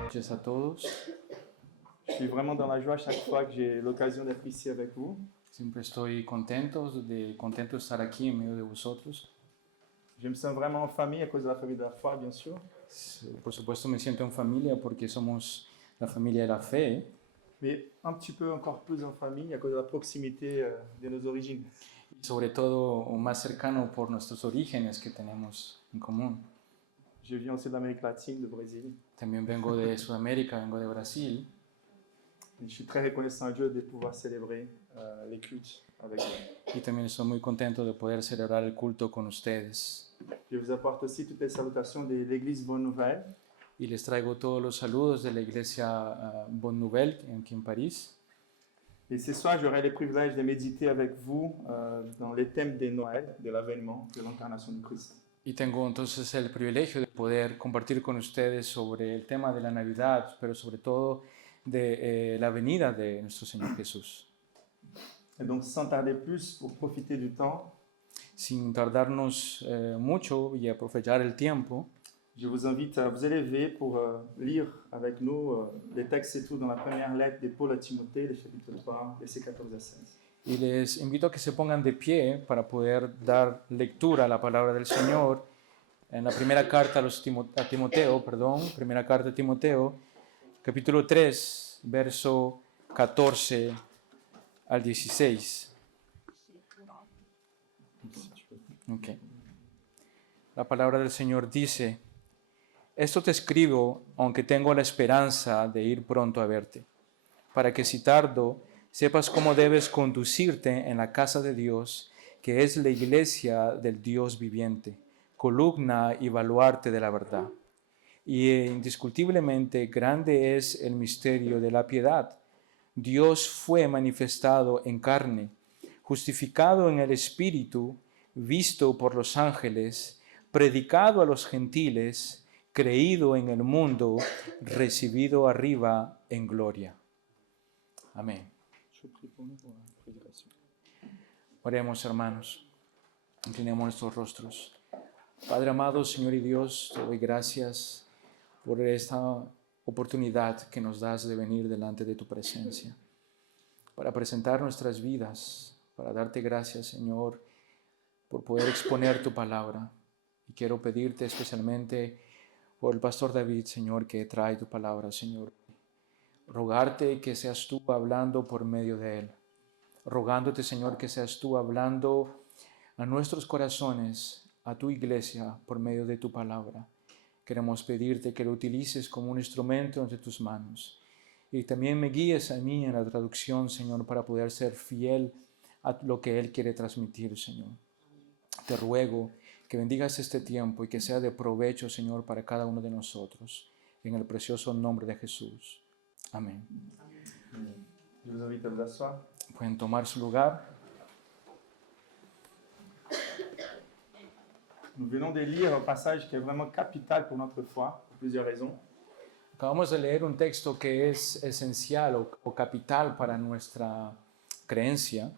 Noches a todos. Je suis vraiment dans la joie chaque fois que j'ai l'occasion d'être ici avec vous. Siempre estoy contento de estar aquí en medio de vosotros. Je me sens vraiment en famille à cause de la famille de la foi, bien sûr. Por supuesto me siento en familia porque somos la familia de la fe, Mais un petit peu encore plus en famille à cause de la proximité de nos origines. y sobre todo más cercano por nuestros orígenes que tenemos en común. Je viens aussi de l'Amérique latine, du Brésil. También vengo de Sudamérica, vengo de Brasil, Et je suis très reconnaissant à Dieu de pouvoir célébrer les cultes avec vous. y también estoy muy contento de poder celebrar el culto con ustedes. Je vous apporte aussi toutes les salutations de l'Église Bonne Nouvelle. Y les traigo todos los saludos de la iglesia Bonne Nouvelle aquí en París. Et ce soir, j'aurai le privilège de méditer avec vous dans les thèmes de Noël, de l'avènement, de l'incarnation du Christ. Y tengo entonces el privilegio de poder compartir con ustedes sobre el tema de la Navidad, pero sobre todo de la venida de nuestro Señor Jesús. Et donc, sans tarder plus, pour profiter du temps, Sin tardarnos mucho y aprovechar el tiempo, je vous invite à vous élever pour lire avec nous les textes et tout dans la première lettre de Paul à Timothée, le chapitre 3, versets 14 à 16. y les invito a que se pongan de pie para poder dar lectura a la palabra del Señor en la primera carta a Timoteo, primera carta a Timoteo, capítulo 3, verso 14 al 16. Okay. La palabra del Señor dice: esto te escribo, aunque tengo la esperanza de ir pronto a verte, para que si tardo, sepas cómo debes conducirte en la casa de Dios, que es la iglesia del Dios viviente, columna y baluarte de la verdad. Y indiscutiblemente grande es el misterio de la piedad. Dios fue manifestado en carne, justificado en el Espíritu, visto por los ángeles, predicado a los gentiles, creído en el mundo, recibido arriba en gloria. Amén. Oremos, hermanos. Inclinemos nuestros rostros. Padre amado, Señor y Dios, te doy gracias por esta oportunidad que nos das de venir delante de tu presencia, para presentar nuestras vidas, para darte gracias, Señor, por poder exponer tu palabra. Y quiero pedirte especialmente por el pastor David, Señor, que trae tu palabra, Señor. Rogarte que seas tú hablando por medio de él. Rogándote, Señor, que seas tú hablando a nuestros corazones, a tu iglesia, por medio de tu palabra. Queremos pedirte que lo utilices como un instrumento entre tus manos. Y también me guíes a mí en la traducción, Señor, para poder ser fiel a lo que Él quiere transmitir, Señor. Te ruego que bendigas este tiempo y que sea de provecho, Señor, para cada uno de nosotros. En el precioso nombre de Jesús. Amén. Je vous invite à vous asseoir. Pueden tomar su lugar. Nous venons de lire un passage qui est vraiment capital pour notre foi, pour plusieurs raisons. Acabamos de leer un texto que es esencial o capital para nuestra creencia.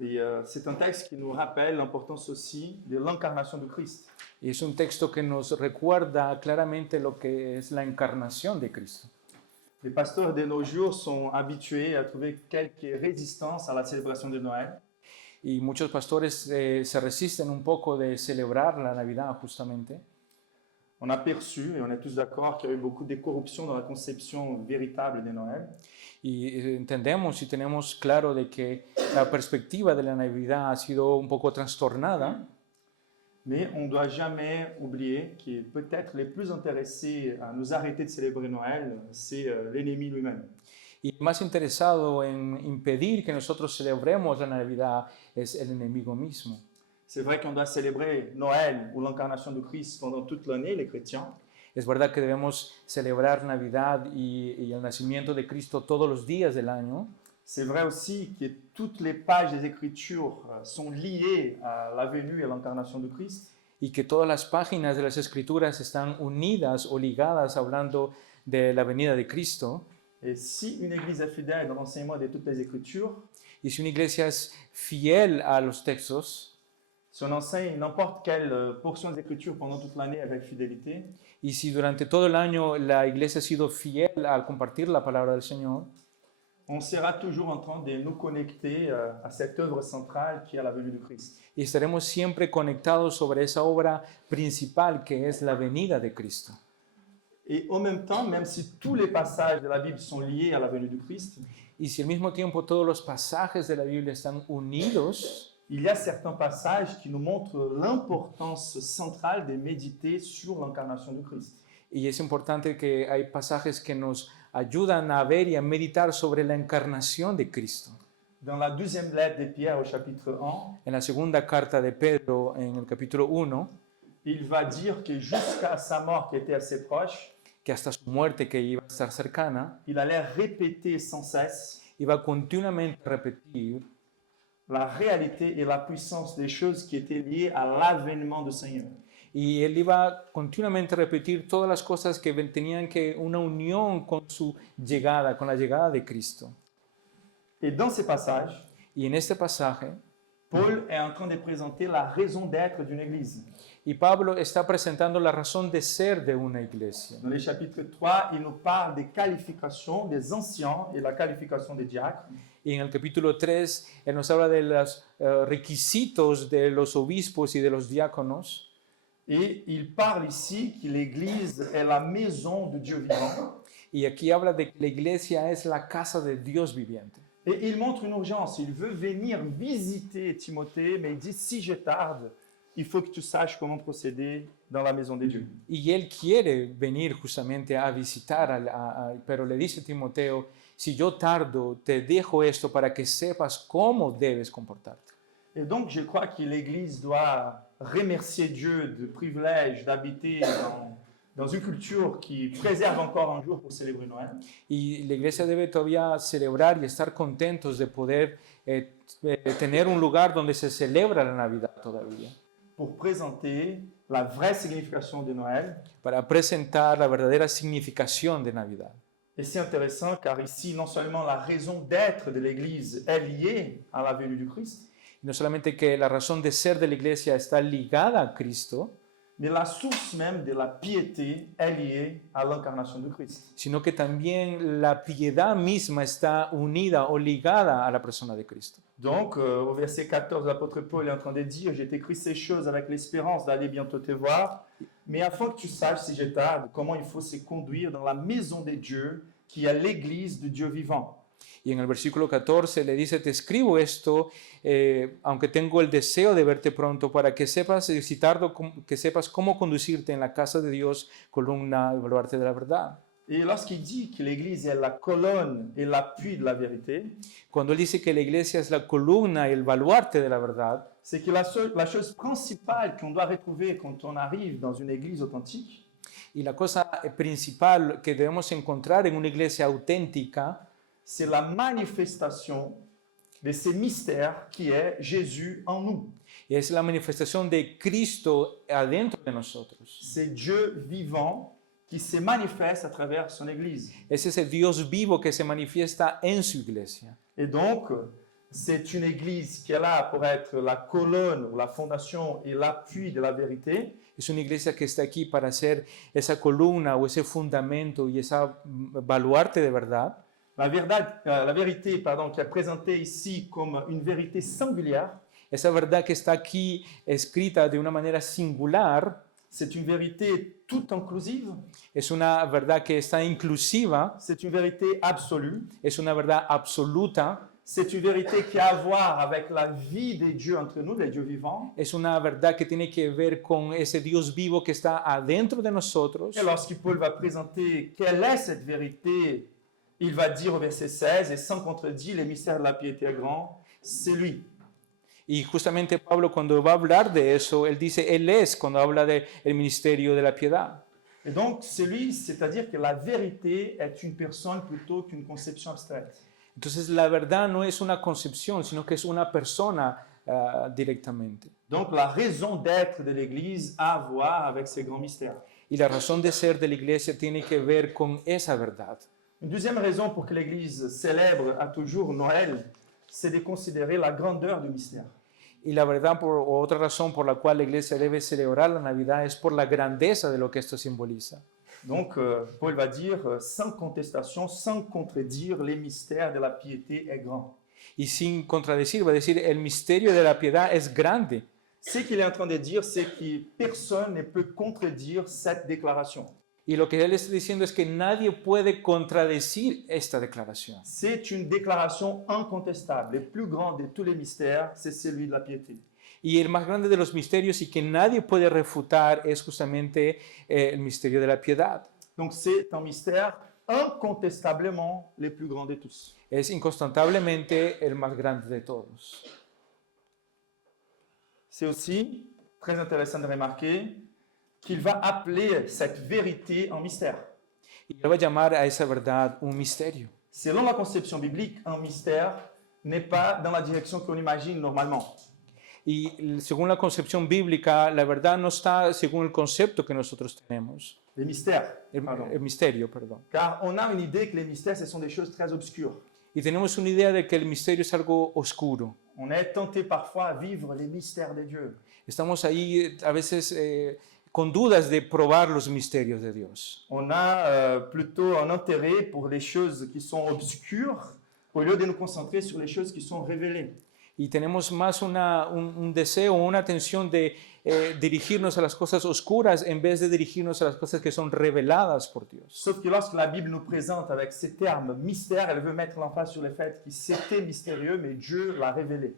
Et c'est un texte qui nous rappelle l'importance aussi de l'incarnation de Christ. Y es un texto que nos recuerda claramente lo que es la encarnación de Cristo. Les pasteurs de nos jours sont habitués à trouver quelques résistances à la célébration de Noël. Y muchos pastores se resisten un poco de celebrar la Navidad justamente. On a perçu, et on est tous d'accord, qu'il y a eu beaucoup de corruption dans la conception véritable de Noël. Y entendemos y tenemos claro de que la perspectiva de la Navidad ha sido un poco trastornada. Mais on ne doit jamais oublier que peut-être les plus intéressés à nous arrêter de célébrer Noël, c'est l'ennemi lui-même. Y más interesado en impedir que nosotros celebremos la Navidad es el enemigo mismo. C'est vrai qu'on doit célébrer Noël ou l'incarnation de Christ pendant toute l'année, les chrétiens. Es verdad que debemos celebrar Navidad y el nacimiento de Cristo todos los días del año. C'est vrai aussi que toutes les pages des Écritures sont liées à la venue et à l'incarnation de Christ. Y que todas las páginas de las Escrituras están unidas o ligadas hablando de la venida de Cristo. Et si une église est fidèle dans l'enseignement de toutes les Écritures, y si una iglesia es fiel a los textos, si on enseigne n'importe quelle portion des Écritures pendant toute l'année avec fidélité, Y si durante todo el año la iglesia ha sido fiel al compartir la palabra del Señor, on sera toujours en train de nous connecter à cette œuvre centrale qui est la venue du Christ. y estaremos siempre conectados sobre esa obra principal que es la venida de Cristo. Et en même temps, même si tous les passages de la Bible sont liés à la venue du Christ, Y si al mismo tiempo todos los pasajes de la Biblia están unidos, il y a certains passages qui nous montrent l'importance centrale de méditer sur l'incarnation du Christ. y es importante que hay pasajes que nos ayudan a ver y a meditar sobre la encarnación de Cristo. Dans la deuxième lettre de Pierre au chapitre 1, En la segunda carta de Pedro, en el capítulo 1, il va dire que jusqu'à sa mort qui était assez proche, que hasta su muerte que iba a estar cercana, il allait répéter sans cesse iba continuamente a repetir la réalité et la puissance des choses qui étaient liées à l'avènement du Seigneur. y él iba continuamente a repetir todas las cosas que tenían que una unión con su llegada, con la llegada de Cristo. Et dans ces passages, Y en este pasaje, Paul est en train de présenter la raison d'être d'une église. y Pablo está presentando la razón de ser de una iglesia. Dans les chapitres 3, il nous parle des qualifications des anciens et la qualification des diacres. Y en el capítulo 3, él nos habla de los requisitos de los obispos y de los diáconos. Et il parle ici que l'Église est la maison de Dieu vivant. Y aquí habla de que la iglesia es la casa de Dios viviente. Et il montre une urgence. Il veut venir visiter Timothée, mais il dit, si je tarde, il faut que tu saches comment procéder dans la maison de Dieu. Y él quiere venir justamente a visitar, pero le dice a Timoteo, si yo tardo, te dejo esto para que sepas cómo debes comportarte. Et donc, je crois que l'Église doit remercier Dieu du privilège d'habiter dans une culture qui préserve encore un jour pour célébrer Noël. Y la iglesia debe todavía celebrar y estar contentos de poder tener un lugar donde se celebra la Navidad todavía, Pour présenter la vraie signification de Noël. para presentar la verdadera significación de Navidad. Et c'est intéressant car ici, non seulement la raison d'être de l'Église est liée à la venue du Christ, Y no solamente que la razón de ser de la iglesia está ligada a Cristo, mais la source même de la piété est liée à l'incarnation du Christ. sino que también la piedad misma está unida o ligada a la persona de Cristo. Donc, au verset 14, l'apôtre Paul est en train de dire, j'ai écrit ces choses avec l'espérance d'aller bientôt te voir, mais afin que tu saches, si je tarde, comment il faut se conduire dans la maison de Dieu, qui est l'Église de Dieu vivant. Y en el versículo 14 le dice, te escribo esto, aunque tengo el deseo de verte pronto, para que sepas, si tardo, que sepas cómo conducirte en la casa de Dios, columna y baluarte de la verdad. Et lorsqu'il dit que l'Église est la colonne et l'appui de la vérité, Cuando él dice que la iglesia es la columna y el baluarte de la verdad, c'est que la chose principale qu'on doit retrouver quand on arrive dans une Église authentique, y la cosa principal que debemos encontrar en una iglesia auténtica, c'est la manifestation de ces mystères qui est Jésus en nous. es la manifestación de Cristo adentro de nosotros. C'est Dieu vivant qui se manifeste à travers son Église. Es ese Dios vivo que se manifiesta en su iglesia. Et donc, c'est une Église qui est là pour être la colonne ou la fondation et l'appui de la vérité. Es una iglesia que está aquí para ser esa columna o ese fundamento y esa baluarte de verdad. La vérité, pardon, qui est présentée ici comme une vérité singulière, Esa verdad que está aquí escrita de una manera singular, c'est une vérité toute inclusive, es una verdad que está inclusiva, c'est une vérité absolue, es una verdad absoluta, c'est une vérité qui a à voir avec la vie des dieux entre nous, les dieux vivants. es una verdad que tiene que ver con ese Dios vivo que está adentro de nosotros. Et lorsque Paul va présenter quelle est cette vérité, il va dire au verset 16, et sans contredit, les mystères de la piété est grand, c'est lui. Y justamente Pablo, cuando va a hablar de eso, él dice, él es, cuando habla del ministerio de la piedad. Et donc, c'est lui, c'est-à-dire que la vérité est une personne plutôt qu'une conception abstraite. Entonces, la verdad no es una concepción, sino que es una persona directamente. Donc, la raison d'être de l'Église a à voir avec ces grands mystères. Y la razón de ser de la iglesia tiene que ver con esa verdad. Une deuxième raison pour que l'Église célèbre à toujours Noël, c'est de considérer la grandeur du mystère. Y la verdad, otra razón por la cual la iglesia debe celebrar la Navidad es por la grandeza de lo que esto simboliza. Donc, Paul va dire, sans contestation, sans contredire, les mystères de la piété est grand. Y sin contradecir, va a decir, el misterio de la piedad es grande. Ce qu'il est en train de dire, c'est que personne ne peut contredire cette déclaration. Y lo que él está diciendo es que nadie puede contradecir esta declaración. C'est une déclaration incontestable. Le plus grand de tous les mystères, c'est celui de la piété. Y el más grande de los misterios y que nadie puede refutar es justamente el misterio de la piedad. Donc, c'est un mystère incontestablement le plus grand de tous. Es inconstantablemente el más grande de todos. C'est aussi très intéressant de remarquer qu'il va appeler cette vérité un mystère. Y él va a llamar a esa verdad un misterio. Selon la conception biblique, un mystère n'est pas dans la direction qu'on imagine normalement. Y según la concepción bíblica, la verdad no está según el concepto que nosotros tenemos. Les mystères, El misterio, perdón. car on a une idée que les mystères, ce sont des choses très obscures. Y tenemos una idea de que el misterio es algo oscuro. On est tenté parfois à vivre les mystères de Dieu. Estamos ahí a veces con dudas de probar los misterios de Dios. On a plutôt un intérêt pour les choses qui sont obscures au lieu de nous concentrer sur les choses qui sont révélées. Y tenemos más un deseo, una atención de dirigirnos a las cosas oscuras en vez de dirigirnos a las cosas que son reveladas por Dios. Sauf que lorsque la Bible nous présente avec ces termes mystère, elle veut mettre l'emphase sur le fait que c'était mystérieux, mais Dieu l'a révélé.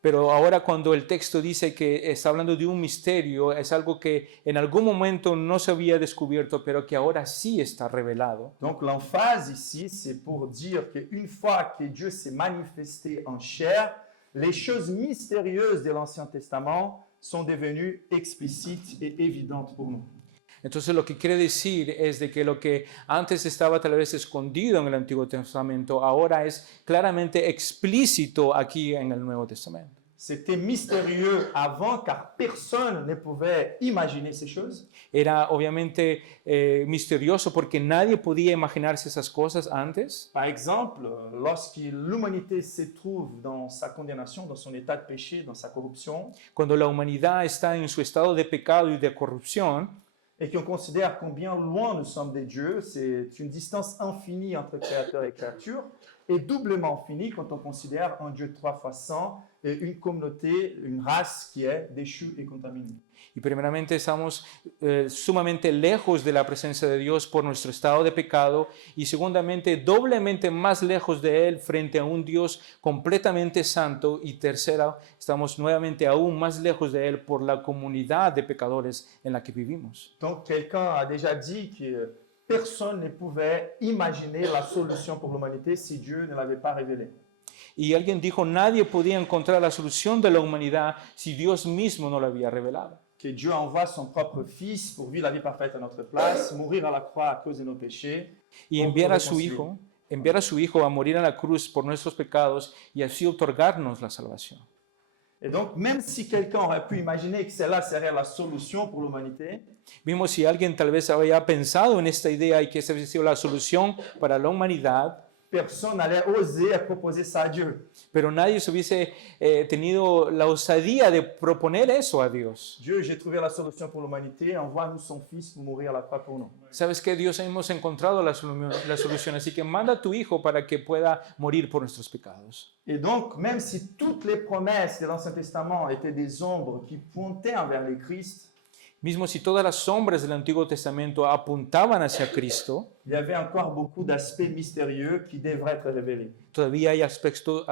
Pero ahora cuando el texto dice que está hablando de un misterio, es algo que en algún momento no se había descubierto, pero que ahora sí está revelado. Donc l'emphase ici, c'est pour dire qu'une fois que Dieu s'est manifesté en chair, les choses mystérieuses de l'Ancien Testament sont devenues explicites et évidentes pour nous. Entonces lo que quiere decir es de que lo que antes estaba tal vez escondido en el Antiguo Testamento, ahora es claramente explícito aquí en el Nuevo Testamento. C'était mystérieux avant car personne ne pouvait imaginer ces choses. Era obviamente misterioso porque nadie podía imaginarse esas cosas antes. Par exemple, lorsque l'humanité se trouve dans sa condamnation, dans son état de péché, dans sa corruption, Cuando la humanidad está en su estado de pecado y de corrupción, et qu'on considère combien loin nous sommes de Dieu, c'est une distance infinie entre créateur et créature, et doublement infinie quand on considère un Dieu 3 fois saint et une communauté, une race qui est déchue et contaminée. y primeramente estamos sumamente lejos de la presencia de Dios por nuestro estado de pecado, y segundamente doblemente más lejos de Él frente a un Dios completamente santo, y tercera, estamos nuevamente aún más lejos de Él por la comunidad de pecadores en la que vivimos. Donc quelqu'un a déjà dit que personne ne pouvait imaginer la solution pour l'humanité si Dieu ne l'avait pas révélée. Y alguien dijo, nadie podía encontrar la solución de la humanidad si Dios mismo no la había revelado. Que Dieu envoie son propre Fils pour vivre la vie parfaite à notre place, mourir à la croix à cause de nos péchés. Y enviar a su Hijo a morir en la cruz por nuestros pecados y así otorgarnos la salvación. Et donc, même si quelqu'un aurait pu imaginer que celle-là serait la solution pour l'humanité, Vimos si alguien tal vez había pensado en esta idea y que esa había sido la solución para la humanidad, personne n'allait oser proposer ça à Dieu. pero nadie se hubiese tenido la osadía de proponer eso a Dios. Dieu, j'ai trouvé la solution pour l'humanité, envoie-nous son Fils pour mourir à la croix pour nous. ¿Sabes qué? Dios, hemos encontrado la solución, así que manda a tu Hijo para que pueda morir por nuestros pecados. Et donc, même si toutes les promesses de l'Ancien Testament étaient des ombres qui pointaient envers le Christ, Mismo si todas las sombras del Antiguo Testamento apuntaban hacia Cristo, il y avait encore beaucoup d'aspects mystérieux qui devraient être révélés. todavía hay aspectos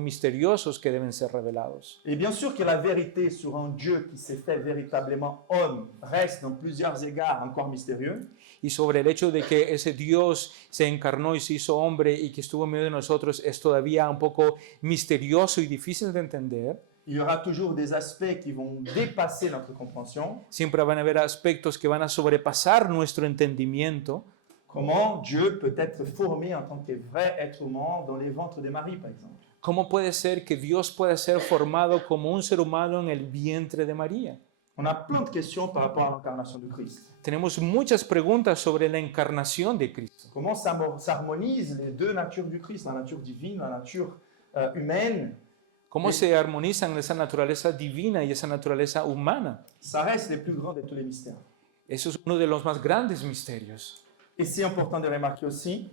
misteriosos que deben ser revelados. Et bien sûr que la vérité sur un Dieu qui s'est fait véritablement homme reste dans plusieurs égards encore mystérieux. Y sobre el hecho de que ese Dios se encarnó y se hizo hombre y que estuvo en medio de nosotros es todavía un poco misterioso y difícil de entender. Il y aura toujours des aspects qui vont dépasser notre compréhension. Siempre van a haber aspectos que van a sobrepasar nuestro entendimiento. Comment Dieu peut être formé en tant que vrai être humain dans les ventres de Marie, par exemple. ¿Cómo puede ser que Dios pueda ser formado como un ser humano en el vientre de María? On a plein de questions par rapport à l'incarnation de Christ. Tenemos muchas preguntas sobre la encarnación de Cristo. Comment s'harmonisent les deux natures du Christ, la nature divine, la nature humaine. cómo Et se armonizan esa naturaleza divina y esa naturaleza humana. ça reste les plus grands de tous les mystères. Eso es uno de los más grandes misterios. Et c'est important de remarquer aussi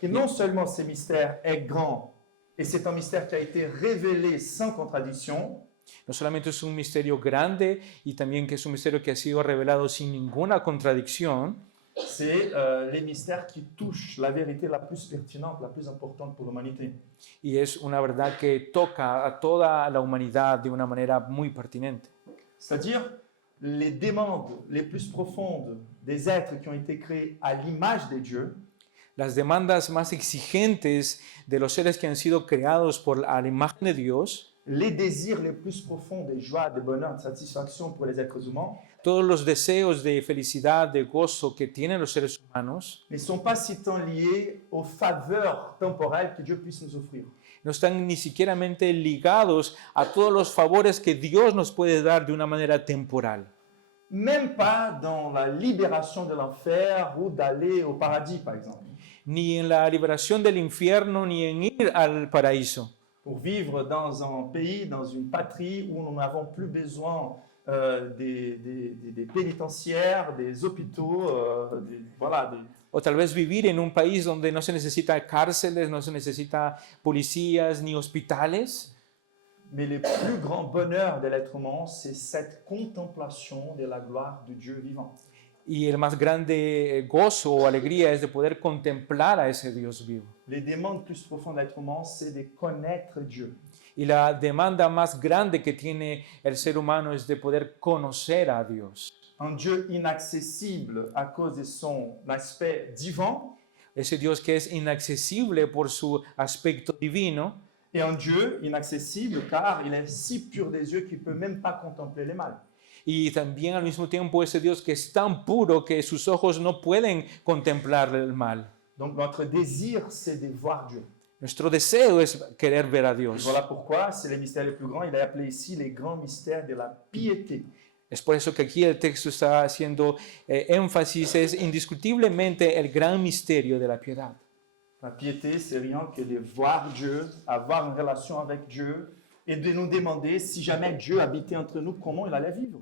que non seulement ce mystère est grand, et c'est un mystère qui a été révélé sans contradiction, No solamente es un misterio grande y también que es un misterio que ha sido revelado sin ninguna contradicción, c'est les mystères qui touchent la vérité la plus pertinente, la plus importante pour l'humanité. y es una verdad que toca a toda la humanidad de una manera muy pertinente. C'est-à-dire les demandes les plus profondes des êtres qui ont été créés à l'image de Dieu, Las demandas más exigentes de los seres que han sido creados a la imagen de Dios, les désirs les plus profonds de joie, de bonheur, de satisfaction pour les êtres humains, todos los deseos de felicidad, de gozo que tienen los seres humanos, ne sont pas si tant liés aux faveurs temporelles que Dieu puisse nous offrir. no están ni siquiera ligados a todos los favores que Dios nos puede dar de una manera temporal. Même pas dans la libération de l'enfer ou d'aller au paradis, par exemple. Ni en la liberación del infierno, ni en ir al paraíso. Pour vivre dans un pays, dans une patrie où nous n'avons plus besoin des pénitentiaires, des hôpitaux, voilà. O tal vez vivir en un país donde no se necesita cárceles, no se necesita policías ni hospitales. Mais le plus grand bonheur de l'être humain, c'est cette contemplation de la gloire de Dieu vivant. Y el más grande gozo o alegría es de poder contemplar a ese Dios vivo. Les demandes plus profondes de l'être humain, c'est de connaître Dieu. Y la demanda más grande que tiene el ser humano es de poder conocer a Dios. Un Dieu inaccessible à cause de son aspect divin, Ese Dios que es inaccesible por su aspecto divino, et un Dieu inaccessible car il est si pur des yeux qu'il ne peut même pas contempler le mal. y también al mismo tiempo ese Dios que es tan puro que sus ojos no pueden contemplar el mal. Donc notre désir, c'est de voir Dieu. Nuestro deseo es querer ver a Dios. Voilà pourquoi c'est le mystère le plus grand. Il est appelé ici les grands mystères de la piété. Es por eso que aquí el texto está haciendo énfasis, es indiscutiblemente el gran misterio de la piedad. La piété, c'est rien que de voir Dieu, avoir une relation avec Dieu et de nous demander si jamais Dieu habitait entre nous, comment il allait vivre.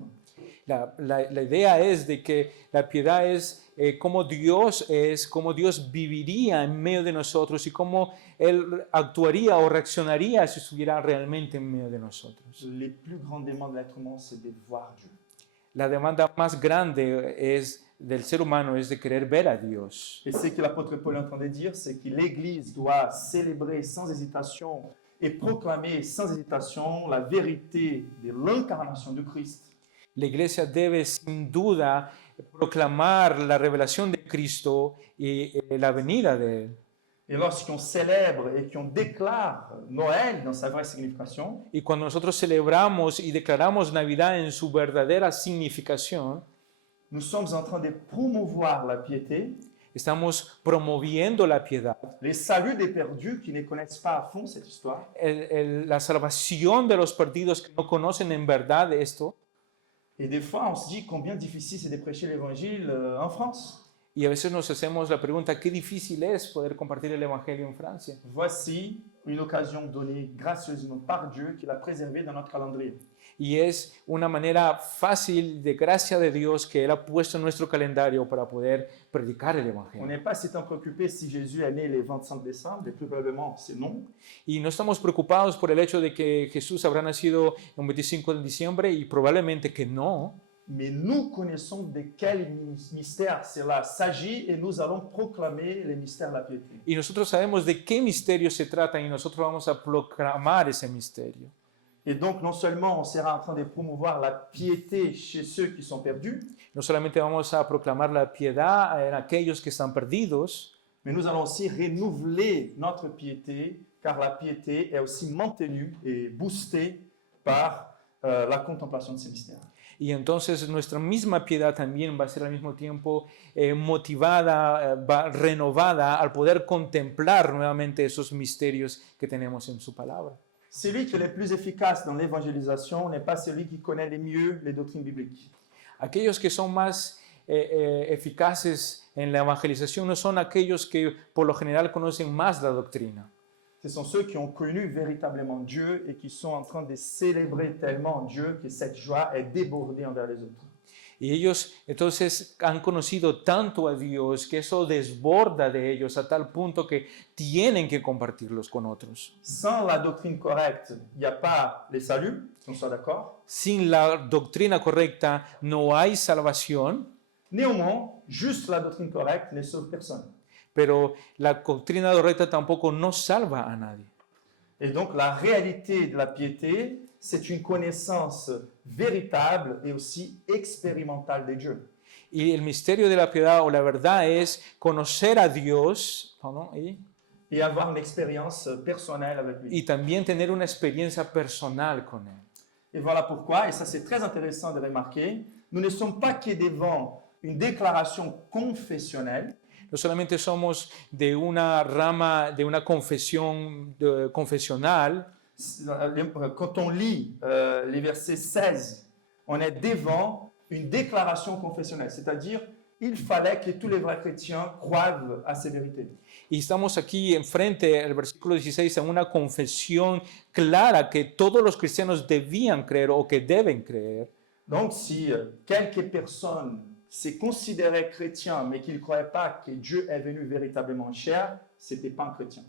La idea es de que la piedad es cómo Dios viviría en medio de nosotros y cómo Él actuaría o reaccionaría si estuviera realmente en medio de nosotros. Les plus grandes demandes de l'être humain, c'est de voir Dieu. La demanda más grande del ser humano es de querer ver a Dios. Et ce que l'apôtre Paul est en train de dire, c'est que l'Église doit célébrer sans hésitation et proclamer sans hésitation la vérité de l'incarnation de Christ. La iglesia debe sin duda proclamar la revelación de Cristo y la venida de Él. Et lorsqu'on célèbre et qu'on déclare Noël dans sa vraie signification, Y cuando nosotros celebramos y declaramos Navidad en su verdadera significación, nous sommes en train de promouvoir la piété, estamos promoviendo la piedad, les saluts des perdus qui ne connaissent pas à fond cette histoire, la salvación de los perdidos que no conocen en verdad esto. et des fois on se dit combien difficile c'est de prêcher l'évangile en France. Y a veces nos hacemos la pregunta, qué difícil es poder compartir el Evangelio en Francia. Voici une occasion donnée gracieusement par Dieu qu'il a préservée dans notre calendrier. Y es una manera fácil de gracia de Dios que Él ha puesto en nuestro calendario para poder predicar el On Evangelio. n'est pas si tant préoccupé si Jésus est né le 25 décembre, et plus probablement c'est non. Y no estamos preocupados por el hecho de que Jesús habrá nacido el 25 de diciembre y probablemente que no. Mais nous connaissons de quel mystère cela s'agit et nous allons proclamer les mystères de la piété. Y nosotros sabemos de qué misterio se trata y nosotros vamos a proclamar ese misterio. Et donc non seulement on sera en train de promouvoir la piété chez ceux qui sont perdus, No solamente vamos a proclamar la piedad en aquellos que están perdidos, mais nous allons aussi renouveler notre piété, car la piété est aussi maintenue et boostée par la contemplation de ces mystères. y entonces nuestra misma piedad también va a ser al mismo tiempo motivada, renovada al poder contemplar nuevamente esos misterios que tenemos en su palabra. Celui qui est le plus efficace dans l'évangélisation n'est pas celui qui connaît le mieux les doctrines bibliques. Aquellos que son más eficaces en la evangelización no son aquellos que por lo general conocen más la doctrina. ce sont ceux qui ont connu véritablement Dieu et qui sont en train de célébrer tellement Dieu que cette joie est débordée envers les autres. Y ellos entonces han conocido tanto a Dios que eso desborda de ellos a tal punto que tienen que compartirlos con otros. Sans la doctrine correcte, il n'y a pas les saluts, on soit d'accord. Sin la doctrina correcta no hay salvación, Néanmoins, juste la doctrine correcte ne sauve personne. pero la doctrina correcta tampoco nos salva a nadie. Et donc, la réalité de la piété, c'est une connaissance véritable et aussi expérimentale de Dieu. Y el misterio de la piedad o la verdad es conocer a Dios, ¿no? Et avoir une expérience personnelle avec lui. Y también tener una experiencia personal con Él. Et voilà pourquoi, et ça c'est très intéressant de remarquer, nous ne sommes pas que devant une déclaration confessionnelle, No solamente somos de una rama, de una confesión confesional. quand on lit les versets 16, on est devant une déclaration confessionnelle, c'est-à-dire il fallait que tous les vrais chrétiens croient à ces vérités. Y estamos aquí enfrente, el versículo 16, a una confesión clara que todos los cristianos debían creer o que deben creer. Donc si quelques personnes se considéraient chrétiens mais qu'ils ne croyaient pas que Dieu est venu véritablement en chair, ce n'était pas un chrétien.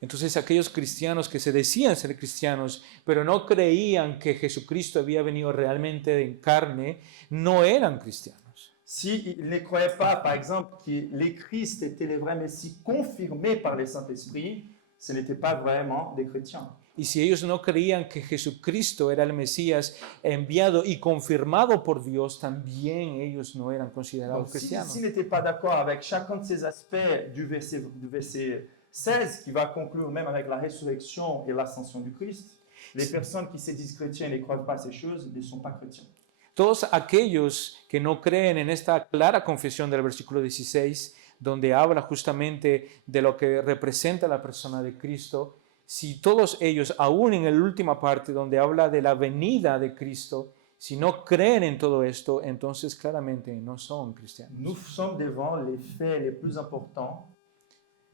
Entonces aquellos cristianos que se decían ser cristianos, pero no creían que Jesucristo había venido realmente en carne, no eran cristianos. S'ils ne croyaient pas, par exemple, que le Christ était le vrai Messie confirmé par le Saint-Esprit, ce n'étaient pas vraiment des chrétiens. Y si ellos no creían que Jesucristo era el Mesías enviado y confirmado por Dios, también ellos no eran considerados Donc, cristianos. s'ils n'étaient pas d'accord avec chacun de ces aspects du verset 16, qui va conclure même avec la résurrection et l'ascension du Christ, les personnes qui se disent chrétiens et ne croient pas ces choses ne sont pas chrétiens. Todos aquellos que no creen en esta clara confesión del versículo 16, donde habla justamente de lo que representa la persona de Cristo, si todos ellos, aún en la última parte donde habla de la venida de Cristo, si no creen en todo esto, entonces claramente no son cristianos. Nous sommes devant les faits les plus importants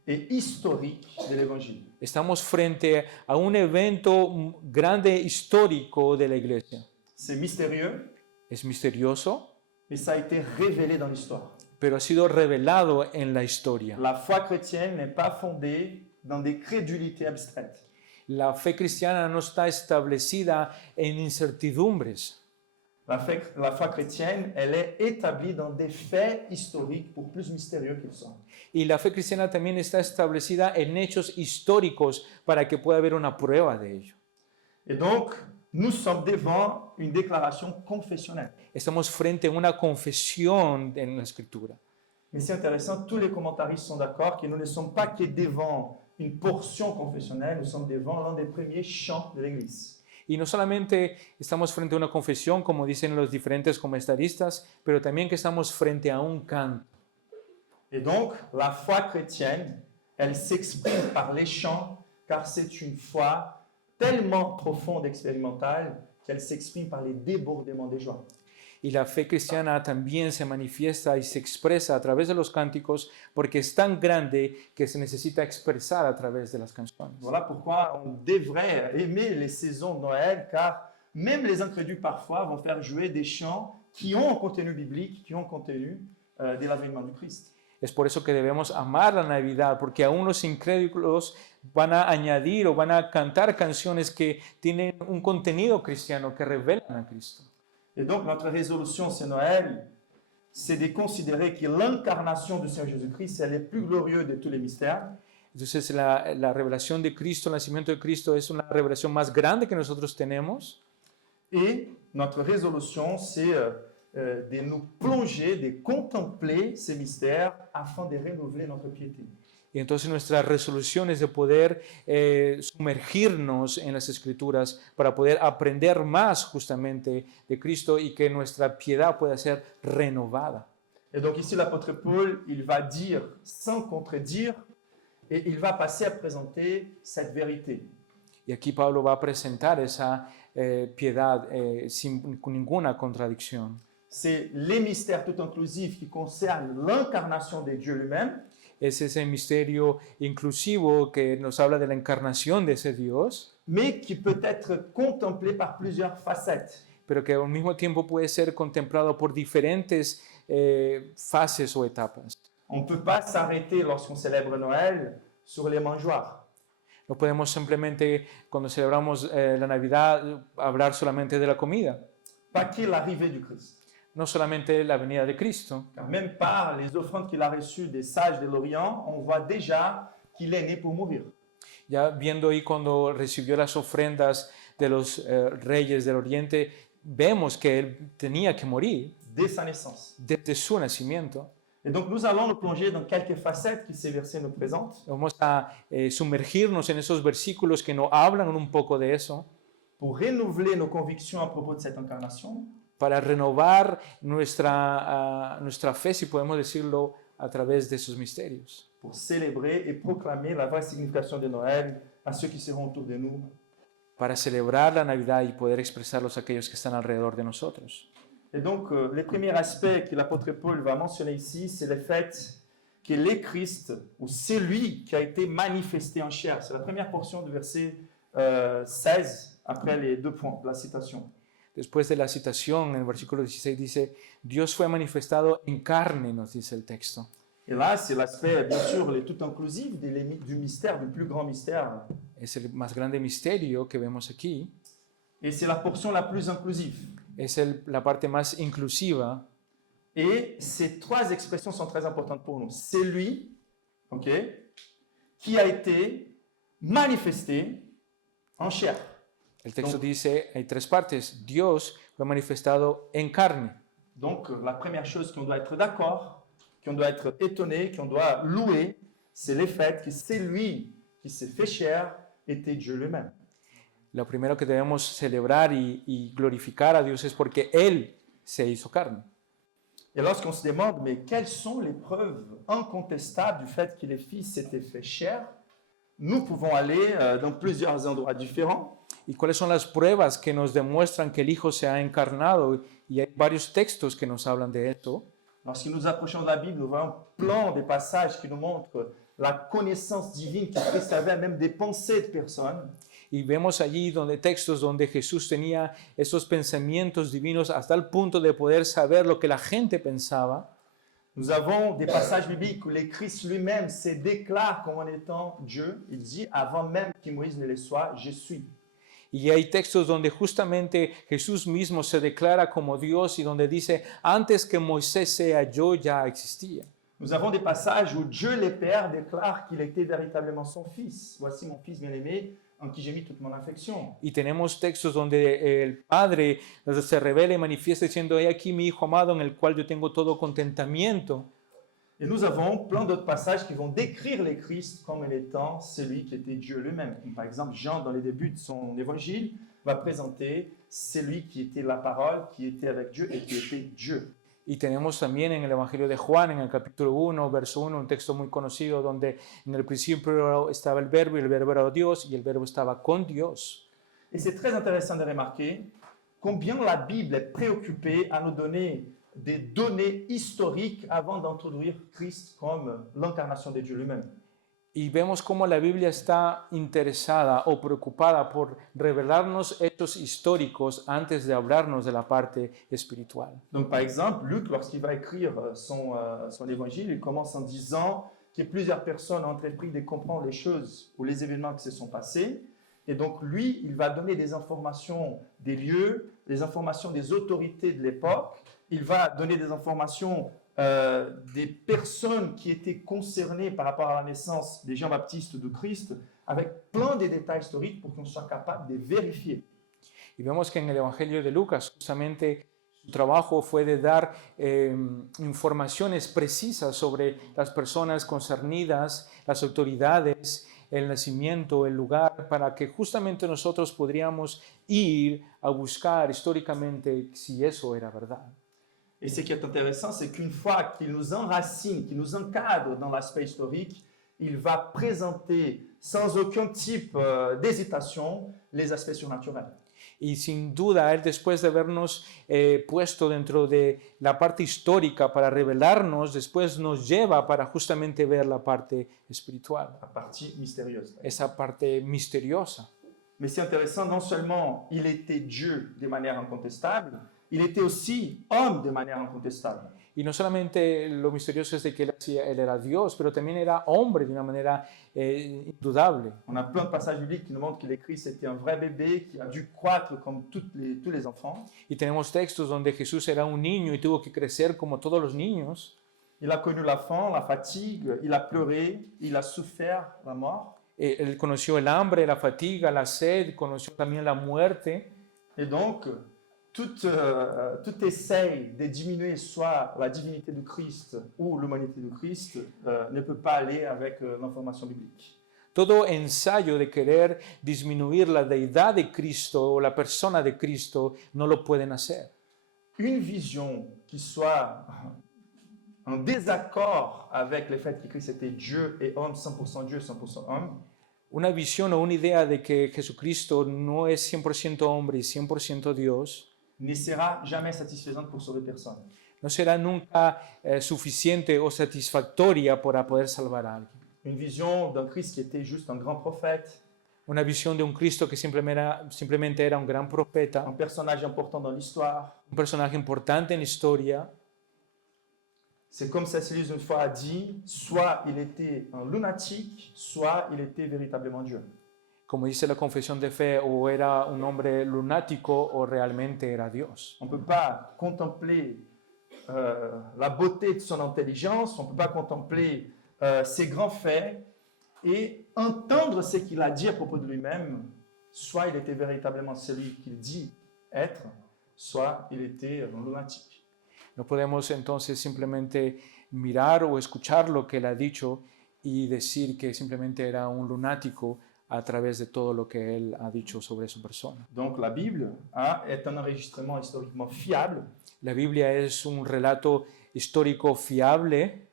et historiques de l'Évangile. Estamos frente a un evento grande histórico de la iglesia. C'est mystérieux, Es misterioso, mais ça a été révélé dans l'histoire. pero ha sido revelado en la historia. La foi chrétienne n'est pas fondée dans des crédulités abstraites. La fe cristiana no está establecida en incertidumbres. La foi chrétienne, elle est établie dans des faits historiques, pour plus mystérieux qu'ils soient. Y la fe cristiana también está establecida en hechos históricos para que pueda haber una prueba de ello. Et donc, nous sommes devant une déclaration confessionnelle. Estamos frente a una confesión en la Escritura. Mais c'est intéressant, tous les commentaristes sont d'accord que nous ne sommes pas que devant une portion confessionnelle, nous sommes devant l'un des premiers chants de l'Église. Y no solamente estamos frente a una confesión, como dicen los diferentes comentaristas, pero también que estamos frente a un canto. Et donc, la foi chrétienne, elle s'exprime par les chants, car c'est une foi tellement profonde, expérimentale, qu'elle s'exprime par les débordements des joies. Y la fe cristiana también se manifiesta y se expresa a través de los cánticos porque es tan grande que se necesita expresar a través de las canciones. Voilà pourquoi on devrait aimer les saisons de Noël, car même les incrédules parfois vont faire jouer des chants qui ont un contenu biblique, qui ont un contenu de l'avènement du Christ. Es por eso que debemos amar la Navidad, porque aún los incrédulos van a añadir o van a cantar canciones que tienen un contenido cristiano, que revelan a Cristo. Et donc notre résolution, c'est Noël, c'est de considérer que l'incarnation du Seigneur Jésus-Christ, c'est le plus glorieux de tous les mystères. Entonces la revelación de Cristo, el nacimiento de Cristo es una revelación más grande que nosotros tenemos. Et notre résolution, c'est de nous plonger, de contempler ces mystères afin de renouveler notre piété. Y entonces nuestra resolución es de poder sumergirnos en las Escrituras para poder aprender más justamente de Cristo y que nuestra piedad pueda ser renovada. Et donc ici, l'apôtre Paul, il va dire sans contredire et il va passer à présenter cette vérité. Y aquí Pablo va a presentar esa piedad sin ninguna contradicción. C'est les mystères tout inclusifs qui concernent l'incarnation de Dieu lui-même. es ese misterio inclusivo que nos habla de la encarnación de ese Dios, mais qui peut être contemplé par plusieurs facettes. pero que al mismo tiempo puede ser contemplado por diferentes fases o etapas. On ne peut pas s'arrêter lorsqu'on célèbre Noël sur les mangeoires. No podemos simplemente, cuando celebramos la Navidad, hablar solamente de la comida, Pas qu'est l'arrivée du Christ. no solamente la venida de Cristo, Car même par les offrandes qu'il a reçues des sages de l'Orient, on voit déjà qu'il est né pour mourir. ya viendo ahí cuando recibió las ofrendas de los reyes del Oriente, vemos que él tenía que morir Dès sa naissance. desde su nacimiento. Et donc nous allons nous plonger dans quelques facettes que ces versets nous présentent Vamos a sumergirnos en esos versículos que nos hablan un poco de eso, pour renouveler nos convictions à propos de cette incarnation para renovar nuestra fe, si podemos decirlo, a través de esos misterios, pour célébrer et proclamer la vraie signification de Noël à ceux qui seront autour de nous. para celebrar la Navidad y poder expresarlos a aquellos que están alrededor de nosotros. Et donc, les premiers aspects que l'apôtre Paul va mentionner ici, c'est le fait qu'il est Christ, ou c'est lui qui a été manifesté en chair. C'est la première portion du verset 16, après les 2 points de la citation. Después de la citación, en el versículo 16 dice, Dios fue manifestado en carne, nos dice el texto. Et là, c'est l'aspect, bien sûr, le tout inclusif du mystère, du plus grand mystère. Es el más grande misterio que vemos aquí. Et c'est la portion la plus inclusive. Es la parte más inclusiva. Et ces 3 expressions sont très importantes pour nous. C'est lui, ok, qui a été manifesté en chair. El texto Donc- dice, hay 3 partes. Dios fue manifestado en carne. Donc, la première chose qu'on doit être d'accord, qu'on doit être étonné, qu'on doit louer, c'est le fait que c'est lui qui s'est fait chair, était Dieu lui-même. Lo primero que debemos celebrar y glorificar a Dios es porque Él se hizo carne. Et lorsqu'on se demande, mais quelles sont les preuves incontestables du fait que le Fils s'était fait chair, nous pouvons aller dans plusieurs endroits différents. ¿Y cuáles son las pruebas que nos demuestran que el Hijo se ha encarnado? Y hay varios textos que nos hablan de esto. Lorsque nous approchons de la Bible, nous voyons plein de passages qui nous montrent la connaissance divine que Christ avait, même des pensées de personnes. Y vemos allí textos donde Jesús tenía esos pensamientos divinos hasta el punto de poder saber lo que la gente pensaba. Nous avons des passages bibliques où le Christ lui-même se déclare comme en étant Dieu. Il dit, avant même que Moïse ne le soit, je suis. Y hay textos donde justamente Jesús mismo se declara como Dios y donde dice, antes que Moisés sea yo, ya existía. Nous avons des passages où Dieu le Père déclare qu'il était véritablement son Fils. Voici mon Fils bien-aimé, en qui j'ai mis toute mon affection. Y tenemos textos donde el Padre se revela y manifiesta diciendo, he aquí mi Hijo amado en el cual yo tengo todo contentamiento. Et nous avons plein d'autres passages qui vont décrire le Christ comme étant celui qui était Dieu lui-même. Par exemple, Jean, dans les débuts de son évangile, va présenter celui qui était la parole, qui était avec Dieu et qui était Dieu. Y tenemos también en el Evangelio de Juan, en el capítulo 1, verso 1, un texto muy conocido donde en el principio estaba el verbo y el verbo era Dios y el verbo estaba con Dios. Et c'est très intéressant de remarquer combien la Bible est préoccupée à nous donner des données historiques avant d'introduire Christ comme l'incarnation de Dieu lui-même. Y vemos cómo la Biblia está interesada o preocupada por revelarnos hechos históricos antes de hablarnos de la parte espiritual. Donc, par exemple, Luc, lorsqu'il va écrire son évangile, il commence en disant que plusieurs personnes ont entrepris de comprendre les choses ou les événements qui se sont passés. Et donc, lui, il va donner des informations des lieux, des informations des autorités de l'époque. Il va donner des informations des personnes qui étaient concernées par rapport à la naissance de Jean-Baptiste de Christ, avec plein de détails historiques pour qu'on soit capable de vérifier. Y vemos que en el Evangelio de Lucas justamente su trabajo fue de dar informaciones precisas sobre las personas concernidas, las autoridades, el nacimiento, el lugar, para que justamente nosotros podríamos ir a buscar históricamente si eso era verdad. Et ce qui est intéressant, c'est qu'une fois qu'il nous enracine, qu'il nous encadre dans l'aspect historique, il va présenter sans aucun type d'hésitation les aspects surnaturels. Y sin duda, Él después de habernos puesto dentro de la parte histórica para revelarnos, después nos lleva para justamente ver la parte espiritual, la partie mystérieuse. esa parte misteriosa. Mais c'est intéressant, non seulement il était Dieu de manière incontestable, il était aussi homme de manière incontestable. Y no solamente lo misterioso es de que él era Dios, pero también era hombre de una manera indudable. On a plein de passages bibliques qui nous montrent que le Christ était un vrai bébé qui a dû croître comme tous les enfants. Y tenemos textos donde Jesús era un niño y tuvo que crecer como todos los niños. Il a connu la faim, la fatigue, il a pleuré, il a souffert la mort. Él conoció el hambre, la fatiga, la sed, conoció también la muerte. Et donc, tout essaye de diminuer soit la divinité du Christ ou l'humanité du Christ ne peut pas aller avec l'information biblique. Todo ensayo de querer disminuir la deidad de Cristo o la persona de Cristo no lo pueden hacer. Une vision qui soit en désaccord avec le fait que Christ était Dieu et homme, 100% Dieu, 100% homme, Una visión o una idea de que Jesucristo no es 100% hombre y 100% Dios ne sera jamais satisfaisante pour sauver personne. no será nunca suficiente o satisfactoria para poder salvar a alguien. Une vision d'un Christ qui était juste un grand prophète, Una visión de un Cristo que simplemente era un gran profeta, un personnage important dans l'histoire. un personaje importante en la historia. C'est comme C.S. Lewis une fois a dit, soit il était un lunatique, soit il était véritablement Dieu. Como dice la confesión de fe, o era un hombre lunático o realmente era Dios. On ne peut pas contempler la beauté de son intelligence, on ne peut pas contempler ses grands faits et entendre ce qu'il a dit à propos de lui-même. Soit il était véritablement celui qu'il dit être, soit il était un lunatique. No podemos entonces simplemente mirar o escuchar lo que él ha dicho y decir que simplemente era un lunático a través de todo lo que él ha dicho sobre su persona. Donc la Bible est un enregistrement historiquement fiable La Biblia es un relato histórico fiable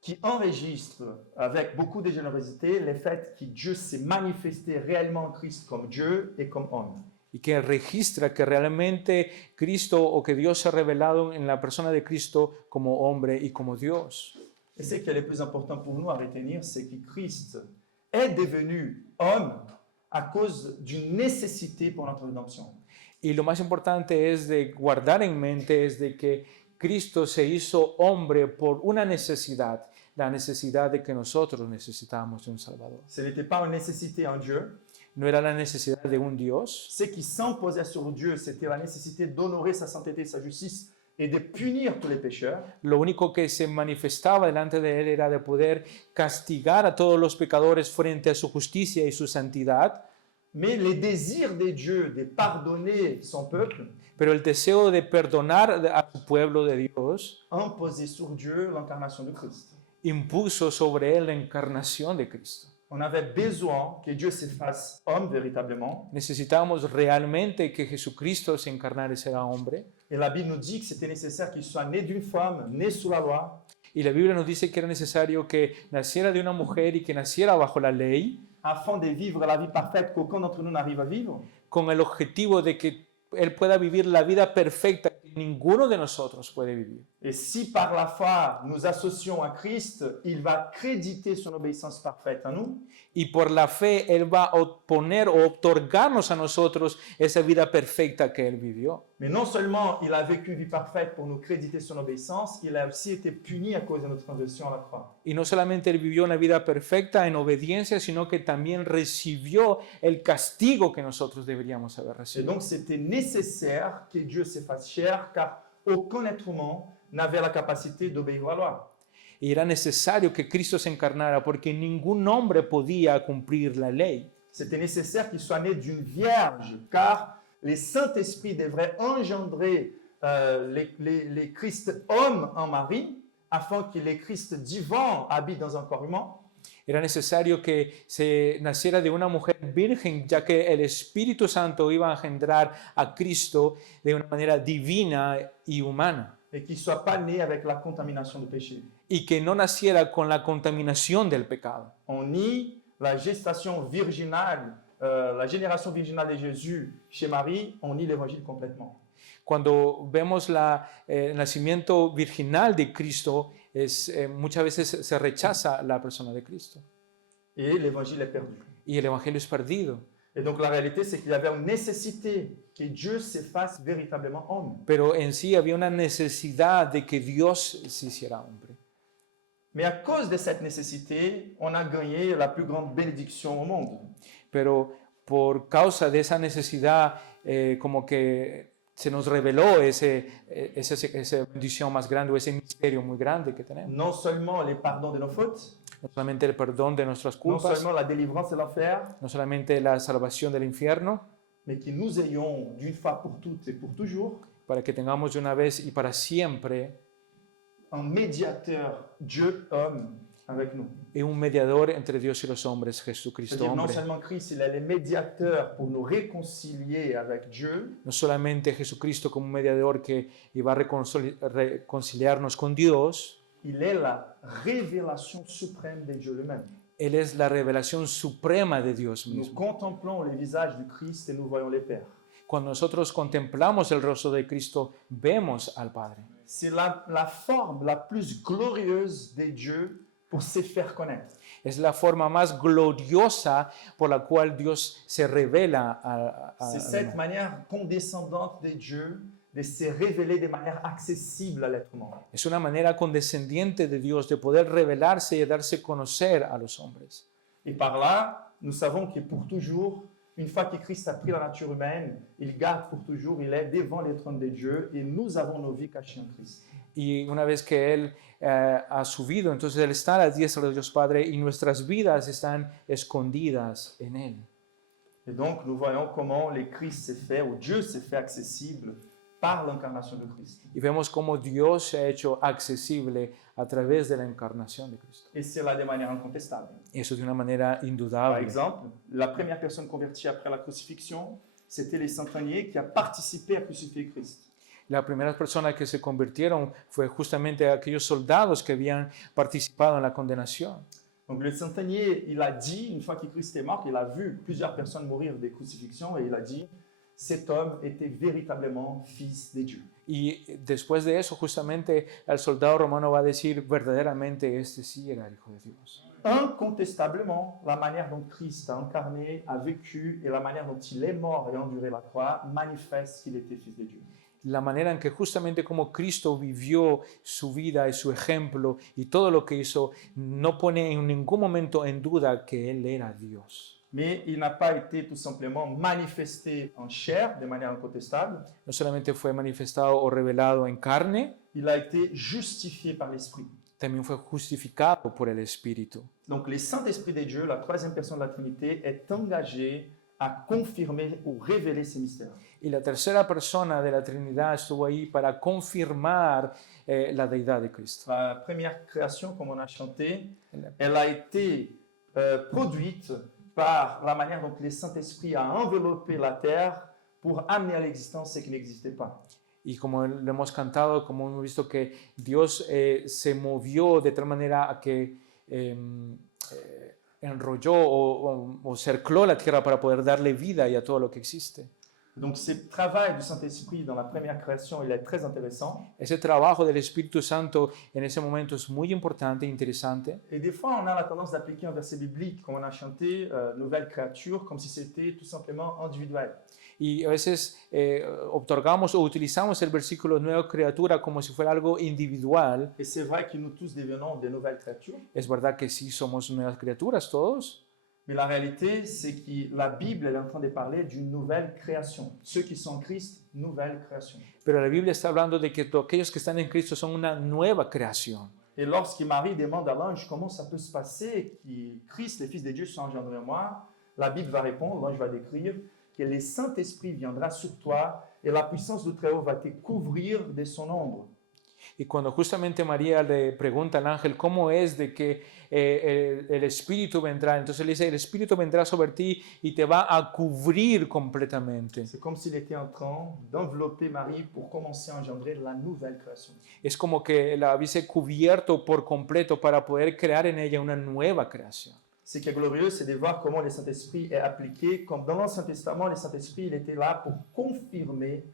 qui enregistre avec beaucoup de générosité le fait que Dieu s'est manifesté réellement en Christ comme Dieu et comme homme. y que registra que realmente Cristo o que Dios se ha revelado en la persona de Cristo como hombre y como Dios. Et ce qui est le plus important pour nous à retenir, c'est que Christ est devenu homme à cause d'une nécessité pour notre rédemption. Y lo más importante es de guardar en mente es de que Cristo se hizo hombre por una necesidad, la necesidad de que nosotros necesitábamos de un Salvador. Ce n'était pas une nécessité en Dieu. No era la necesidad de un Dios. Ce qui s'imposait sur Dieu, c'était la nécessité d'honorer sa sainteté et sa justice et de punir tous les pécheurs. Lo único que se manifestaba delante de él era de poder castigar a todos los pecadores frente a su justicia y su santidad. Mais les désirs de Dieu de pardonner son peuple Pero el deseo de perdonar a su pueblo de Dios imposait sur Dieu l'incarnation de Christ. impuso sobre él la encarnación de Cristo. On avait besoin que Dieu se fasse homme véritablement. Necesitábamos realmente que Jesucristo se encarnara y fuera hombre. Et la Bible nous dit que c'était nécessaire qu'il soit né d'une femme, né sous la loi, Y la Biblia nos dice que era necesario que naciera de una mujer y que naciera bajo la ley, afin de vivre la vie parfaite qu'aucun d'entre nous n'arrive à vivre. con el objetivo de que él pueda vivir la vida perfecta que ninguno de nosotros puede vivir. Et si par la foi nous associons à Christ, il va créditer son obéissance parfaite à nous. Y por la fe Él va a poner o otorgarnos a nosotros esa vida perfecta que Él vivió. Mais non seulement il a vécu une vie parfaite pour nous créditer son obéissance, il a aussi été puni à cause de notre transgression à la croix. Y no solamente Él vivió una vida perfecta en obediencia, sino que también recibió el castigo que nosotros deberíamos haber Et recibido. donc c'était nécessaire que Dieu se fasse chair, car aucun être humain n'avait la capacité d'obéir à la loi. Y era necesario que Cristo se encarnara porque ningún hombre podía cumplir la ley. C'était nécessaire qu'il soit né d'une vierge, car les Saint-Esprit devraient engendrer les Christ hommes en Marie, afin que les Christ divins habitent dans un corps humain. Era necesario que se naciera de una mujer virgen, ya que el Espíritu Santo iba a engendrar a Cristo de una manera divina y humana. Et qu'il ne soit pas né avec la contamination du péché. Y que no naciera con la contaminación del pecado. On nie la gestation virginale la génération virginale de Jésus chez Marie, on nie l'évangile complètement. Cuando vemos el nacimiento virginal de Cristo, muchas veces se rechaza la persona de Cristo Et l'évangile est perdu. y el evangelio es perdido. Et donc la réalité, c'est qu'il y avait une nécessité que Dieu se fasse véritablement homme. Pero en sí había una necesidad de que Dios se hiciera hombre. Mais à cause de cette nécessité, on a gagné la plus grande bénédiction au monde. Pero por causa de esa necesidad, como que se nos reveló esa bendición más grande o ese misterio muy grande que tenemos. Non seulement les pardons de nos fautes, No solamente el perdón de nuestras non culpas, seulement la délivrance de l'enfer, no solamente la salvación del infierno, mais que nous ayons d'une fois pour toutes et pour toujours para que tengamos de una vez y para siempre un médiateur Dieu-homme avec nous. y un mediador entre Dios y los hombres, Jesucristo C'est-à-dire non hombre. seulement Christ, il est le médiateur pour nous réconcilier avec Dieu, No solamente Jesucristo como un mediador que iba a reconciliarnos con Dios, il est la révélation suprême de Dieu lui-même. Él es la revelación suprema de Dios Nous mismo. contemplons les visages du Christ et nous voyons les Pères. Cuando nosotros contemplamos el rostro de Cristo, vemos al Padre. C'est la forme la plus glorieuse de Dieu pour se faire connaître. Es la forma más gloriosa por la cual Dios se revela C'est cette manière condescendante de Dieu de se révéler de manière accessible à l'être humain. Es una manera condescendiente de Dios de poder revelarse y darse a conocer a los hombres. Et par là, nous savons que pour toujours, une fois que Christ a pris la nature humaine, il garde pour toujours, il est devant les trônes de Dieu et nous avons nos vies cachées en Christ. Y una vez que Él ha subido, entonces Él está a la diestra de Dios Padre y nuestras vidas están escondidas en Él. Et donc, nous voyons comment le Christ s'est fait, ou Dieu s'est fait accessible par l'incarnation de Christ. Y vemos cómo Dios se ha hecho accesible a través de la encarnación de Cristo. Et c'est là de manière incontestable. Y eso de una manera Par indudable. exemple, la première personne convertie après la crucifixion, c'était les centeniers qui a participé à crucifier Christ. La primera persona que se convirtieron fue justamente aquellos soldados que habían participado en la condenación. Donc le centenier, il a dit, une fois que Christ est mort, il a vu plusieurs personnes mourir des crucifixions et il a dit, cet homme était véritablement fils de Dieu. Y después de eso, justamente el soldado romano va a decir, verdaderamente este sí era el Hijo de Dios. Incontestablement, la manière dont Christ a incarné, a vécu et la manière dont il est mort et enduré la croix manifeste qu'il était fils de Dieu. La manera en que justamente como Cristo vivió su vida y su ejemplo y todo lo que hizo, no pone en ningún momento en duda que Él era Dios. Mais il n'a pas été tout simplement manifesté en chair de manière incontestable, No solamente fue manifestado o revelado en carne, il a été justifié par l'Esprit. también fue justificado por el Espíritu. Donc le Saint-Esprit de Dieu, la troisième personne de la Trinité, est engagé à confirmer ou révéler ces mystères. Y la tercera persona de la Trinidad estuvo ahí para confirmar la deidad de Cristo. La première création, comme on a chanté, elle a été produite par la manière dont le Saint-Esprit a enveloppé la terre pour amener à l'existence ce qui n'existait pas. Y como lo hemos cantado, como hemos visto que Dios se movió de tal manera a que enrolló o cercló la tierra para poder darle vida y a todo lo que existe. Donc ce travail du Saint-Esprit dans la première création, il est très intéressant. Ese trabajo del Espíritu Santo en ese momento es muy importante e interesante. Et des fois, on a la tendance d'appliquer un verset biblique, comme on a chanté, nouvelle créature, comme si c'était tout simplement individuel. Y a veces otorgamos o utilizamos el versículo nueva criatura como si fuera algo individual. Et c'est vrai que nous tous devenons des nouvelles créatures. Es verdad que sí somos nuevas criaturas todos, Mais la réalité, c'est que la Bible elle est en train de parler d'une nouvelle création. Ceux qui sont en Christ, nouvelle création. pero la Biblia está hablando de que aquellos que están en Cristo son una nueva creación. Et lorsque Marie demande à l'ange comment ça peut se passer que Christ, le Fils de Dieu, soit engendré en moi, la Bible va répondre, l'ange va décrire que le Saint-Esprit viendra sur toi et la puissance du Très-Haut va te couvrir de son ombre. Y cuando justamente María le pregunta al ángel cómo es de que el Espíritu vendrá, entonces le dice, el Espíritu vendrá sobre ti y te va a cubrir completamente. C'est comme s'il était en train d'envelopper Marie pour commencer à engendrer la nouvelle création. Es como que la hubiese cubierto por completo para poder crear en ella una nueva creación. ce qui est glorieux, c'est de voir comment le Saint-Esprit est appliqué. Comme dans l'Ancien Testament, le Saint-Esprit, il était là pour confirmer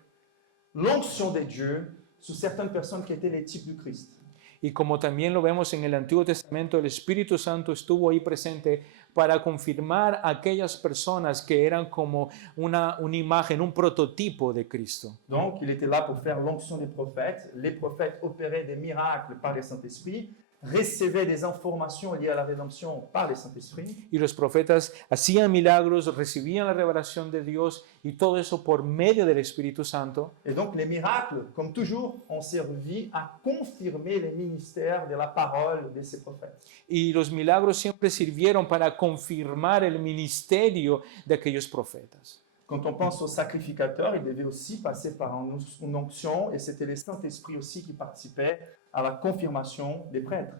l'onction de Dieu sur certaines personnes qui étaient les types du Christ. Y como también lo vemos en el Antiguo Testamento, el Espíritu Santo estuvo ahí presente para confirmar a aquellas personas que eran como una imagen, un prototipo de Cristo. Donc, il était là pour faire l'onction des prophètes. Les prophètes opéraient des miracles par le Saint-Esprit, recevaient des informations liées à la rédemption par le Saint-Esprit. Y los profetas hacían milagros, recibían la revelación de Dios y todo eso por medio del Espíritu Santo. Et donc, les miracles, comme toujours, ont servi à confirmer les ministères de la parole de ces prophètes. Y los milagros siempre sirvieron para confirmar el ministerio de aquellos profetas. Quand on pense aux sacrificateurs, ils devaient aussi passer par une onction, et c'était le Saint-Esprit aussi qui participait à la confirmation des prêtres.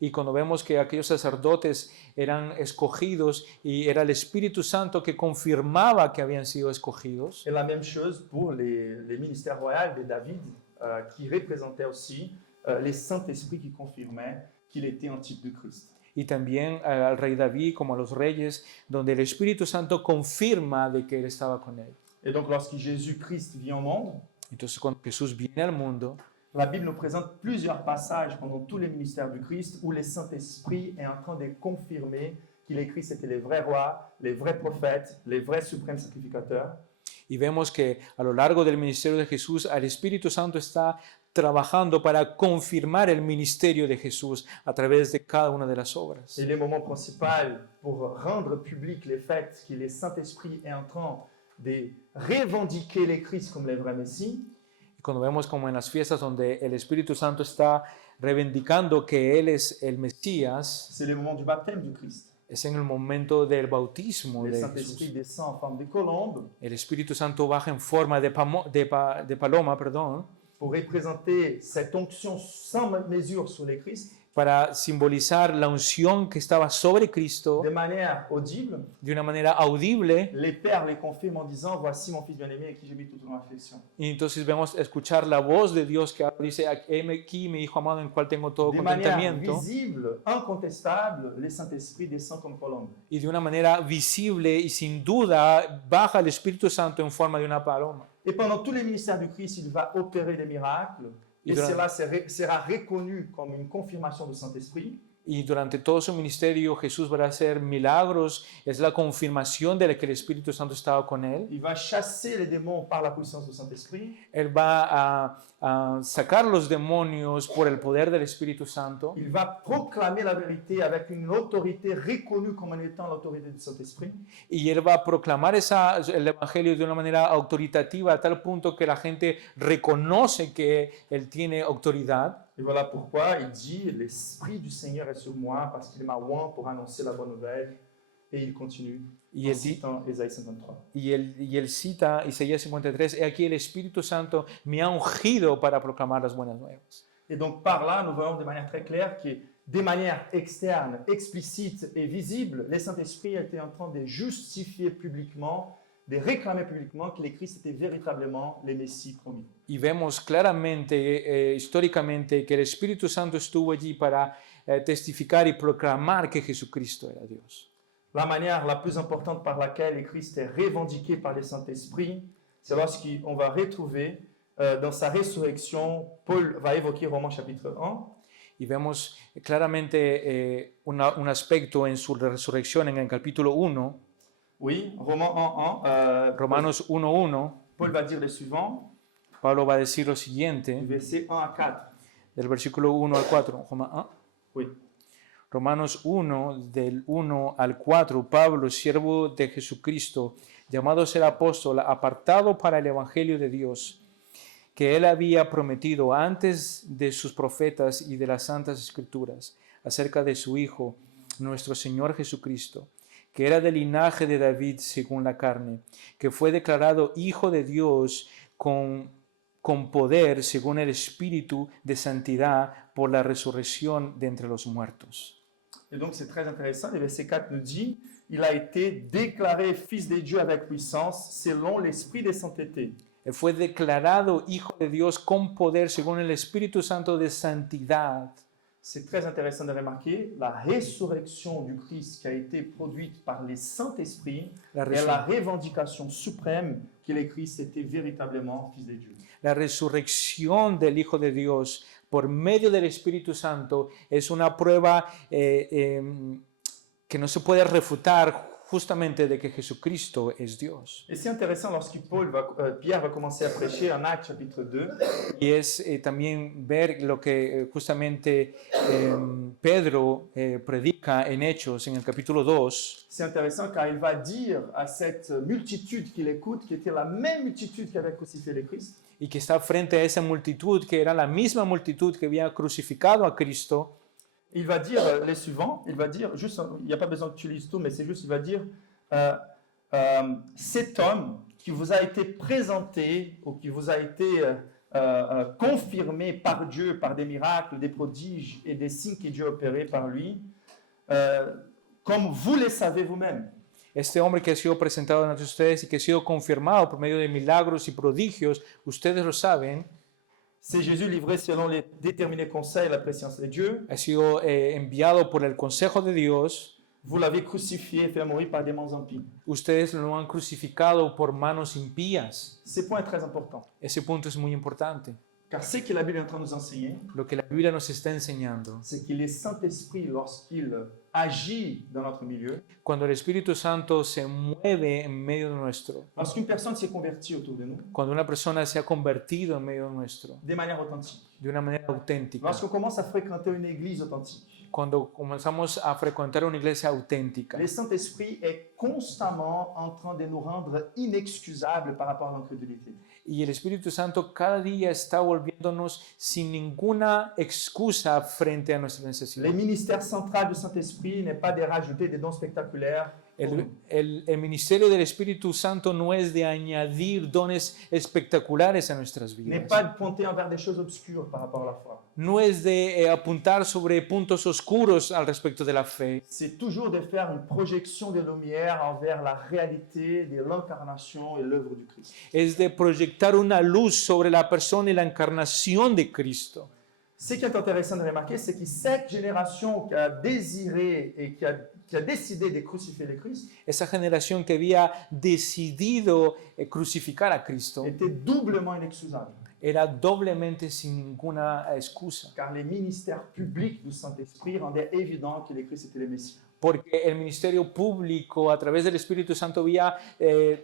Y cuando vemos que aquellos sacerdotes eran escogidos y era el Espíritu Santo que confirmaba que habían sido escogidos. Et la même chose pour les ministères royaux de David, qui représentaient aussi les Saint-Esprit qui confirmaient qu'il était un type de Christ. Y también al rey David como a los reyes, donde el Espíritu Santo confirma de que él estaba con él. Et donc, lorsque Jésus-Christ vient au monde, Entonces cuando Jesús viene al mundo, la Bible nous présente plusieurs passages pendant tous les ministères du Christ où le Saint-Esprit est en train de confirmer que les Christ étaient les vrais rois, les vrais prophètes, les vrais suprêmes sacrificateurs. y vemos que a lo largo del ministerio de Jesús, el Espíritu Santo está trabajando para confirmar el ministerio de Jesús a través de cada una de las obras. Et le moment principal pour rendre public les faits que le Saint-Esprit est en train de revendiquer les Christ comme les vrais Messies, Y cuando vemos como en las fiestas donde el Espíritu Santo está reivindicando que Él es el Mesías, c'est le moment du baptême du Christ. es en el momento del bautismo Le de Saint-Esprit Jesús. descend en forme de colombe El Espíritu Santo baja en forma de paloma, pour représenter cette onction sans mesure sur les Christ, para simbolizar la unción que estaba sobre Cristo de manière audible. de una manera audible. Les pères les confirment en disant: voici mon fils bien-aimé avec qui j'ai mis toute mon affection. Y entonces vemos escuchar la voz de Dios que dice, heme aquí mi hijo amado en cual tengo todo De manière contentamiento. visible, incontestable, le Saint-Esprit descend comme colombe. Y de una manera visible y sin duda baja el Espíritu Santo en forma de una paloma. Et pendant tous les ministères du Christ, il va opérer des miracles. Et Il va- cela sera reconnu comme une confirmation du Saint-Esprit. Y durante todo su ministerio Jesús va a hacer milagros, es la confirmación de que el Espíritu Santo estaba con él. Il va chasser les démons par la puissance du Saint-Esprit. Él va a sacar los demonios por el poder del Espíritu Santo. Il va proclamer la vérité avec une autorité reconnue comme en étant l'autorité du Saint-Esprit. Y él va a proclamar el Evangelio de una manera autoritativa a tal punto que la gente reconoce que él tiene autoridad. Et voilà pourquoi il dit: l'Esprit du Seigneur est sur moi parce qu'il m'a oint pour annoncer la bonne nouvelle. Et il continue Y en él, citant Ésaïe 53. y él cita Isaías 53, he aquí el Espíritu Santo me ha ungido para proclamar las buenas nuevas. Et donc par là, nous voyons de manière très claire que de manière externe, explicite et visible, le Saint-Esprit était en train de justifier publiquement, de réclamer publiquement que le Christ était véritablement le Messie promis. Y vemos claramente, históricamente, que el Espíritu Santo estuvo allí para testificar y proclamar que Jesucristo era Dios. La manière la plus importante par laquelle le Christ est revendiqué par le Saint-Esprit, c'est lorsqu'on va retrouver dans sa résurrection, Paul va évoquer Romains chapitre 1, Y vemos claramente un aspecto en su resurrección en el capítulo 1, oui, Romains 1, Romanos 1:1. Paul va dire le suivant, Pablo va a decir lo du siguiente, verset 1 à 4. del versículo 1 al 4. Oui. Romanos 1, del 1 al 4. Pablo, siervo de Jesucristo, llamado a ser apóstol, apartado para el Evangelio de Dios, que él había prometido antes de sus profetas y de las santas escrituras, acerca de su Hijo, nuestro Señor Jesucristo, que era del linaje de David según la carne, que fue declarado Hijo de Dios con poder según el Espíritu de santidad por la resurrección de entre los muertos. Et donc c'est très intéressant, le verset 4 nous dit, il a été déclaré fils de Dieu avec puissance selon l'esprit de sainteté. Él fue declarado Hijo de Dios con poder según el Espíritu Santo de santidad. c'est très intéressant de remarquer la résurrection du Christ qui a été produite par les Saint-Esprit La, et resur- la revendication suprême que le Christ était véritablement Fils de Dieu. la resurrección del Hijo de Dios por medio del Espíritu Santo es una prueba que no se puede refutar justamente de que Jesucristo es Dios. Et c'est intéressant lorsque Pierre va commencer à prêcher en Actes chapitre 2. Y es también ver lo que justamente Pedro predica en Hechos, en el capítulo 2. C'est intéressant car il va dire à cette multitude qui l'écoute, qui était la même multitude qui avait crucifié le Christ, Y que está frente a esa multitud, que era la misma multitud que había crucificado a Cristo. il va dire les suivants, il va dire, juste, il n'y a pas besoin que tu lises tout, mais c'est juste, il va dire, cet homme qui vous a été présenté ou qui vous a été confirmé par Dieu, par des miracles, des prodiges et des signes que Dieu a opérés par lui, comme vous le savez vous-même. Este hombre que ha sido presentado ante ustedes y que ha sido confirmado por medio de milagros y prodigios, ustedes lo saben, C'est Jésus livré selon les déterminés conseils et la préscience de Dieu. ha sido enviado por el consejo de Dios. Vous l'avez crucifié et fait mourir par des mains impies. Ustedes lo han crucificado por manos impías. Ce point est très important. Ese punto es muy importante. Car ce que la Bible est en train de nous enseigner, Lo que la Biblia nos está enseñando, c'est que le Saint-Esprit, lorsqu'il agit dans notre milieu, cuando el Espíritu Santo se mueve en medio de nuestro, lorsqu'une personne s'est convertie autour de nous, cuando una persona se ha convertido en medio de nuestro, de manière authentique, de una manera auténtica, lorsqu'on commence à fréquenter une église authentique, cuando comenzamos a frecuentar una iglesia auténtica, le Saint-Esprit est constamment en train de nous rendre inexcusables par rapport à l'incrédulité. y el Espíritu Santo cada día está volviéndonos sin ninguna excusa frente a nuestra necesidad. Le ministère central du Saint-Esprit n'est pas de rajouter des dons spectaculaires. El ministerio del Espíritu Santo no es de añadir dones espectaculares a nuestras N'est vidas. pas de pointer envers des choses obscures par rapport à la foi. No es de apuntar sobre puntos oscuros al respecto de la fe. C'est toujours de faire une projection de lumière envers la réalité de l'incarnation et l'œuvre du Christ. Es de proyectar una luz sobre la persona y la encarnación de Cristo. Ce qui est intéressant de remarquer, c'est que cette génération qui a désiré et qui a décidé de crucifier le Christ Esa generación que había decidido crucificar a Cristo était doublement inexcusable. era doblemente sin ninguna excusa, Car les ministères publics du Saint-Esprit rendaient évident que le Christ était le Messie. porque el ministerio público a través del Espíritu Santo había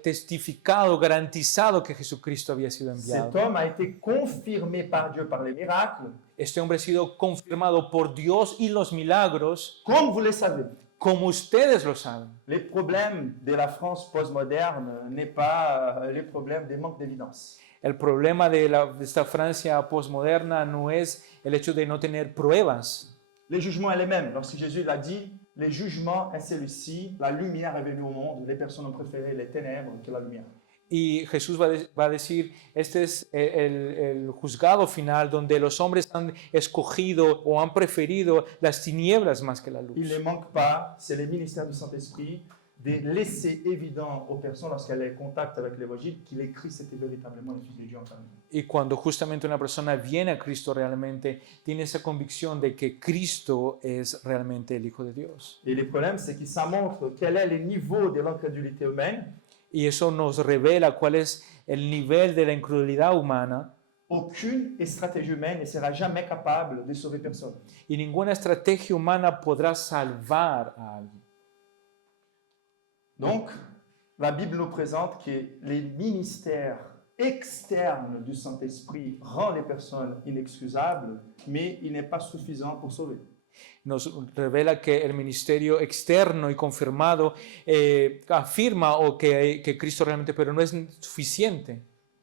testificado, garantizado que Jesucristo había sido Cet enviado. homme a été confirmé par Dieu par les miracles, Este hombre ha sido confirmado por Dios y los milagros, comme vous le savez. como ustedes lo saben. Les problèmes de la France postmoderne n'est pas les problèmes des manques d'évidence. El problema de esta Francia postmoderna no es el hecho de no tener pruebas. Le jugement est le même. Lorsque Jésus l'a dit, le jugement est celui-ci, la lumière est venue au monde, les personnes ont préféré les ténèbres que la lumière. Y Jesús va a decir, este es el juzgado final donde los hombres han escogido o han preferido las tinieblas más que la luz. Il ne manque pas, c'est le ministère du Saint-Esprit, de laisser évident aux personnes lorsqu'elles ont contact avec l'Évangile que le Christ était véritablement le Fils de Dieu incarné. Y cuando justamente una persona viene a Cristo realmente, tiene esa convicción de que Cristo es realmente el Hijo de Dios. Et le problème, c'est que ça montre quel est le niveau de l'incrédulité humaine. Y eso nos revela cuál es el nivel de la incredulidad humana. Aucune stratégie humaine ne sera jamais capable de sauver personne. Y ninguna estrategia humana podrá salvar a alguien. Donc, la Bible nous présente que les ministères externes du Saint-Esprit rendent les personnes inexcusables, mais il n'est pas suffisant pour sauver. Nos revela que el ministerio externo y confirmado afirma que Cristo realmente, pero no es suficiente.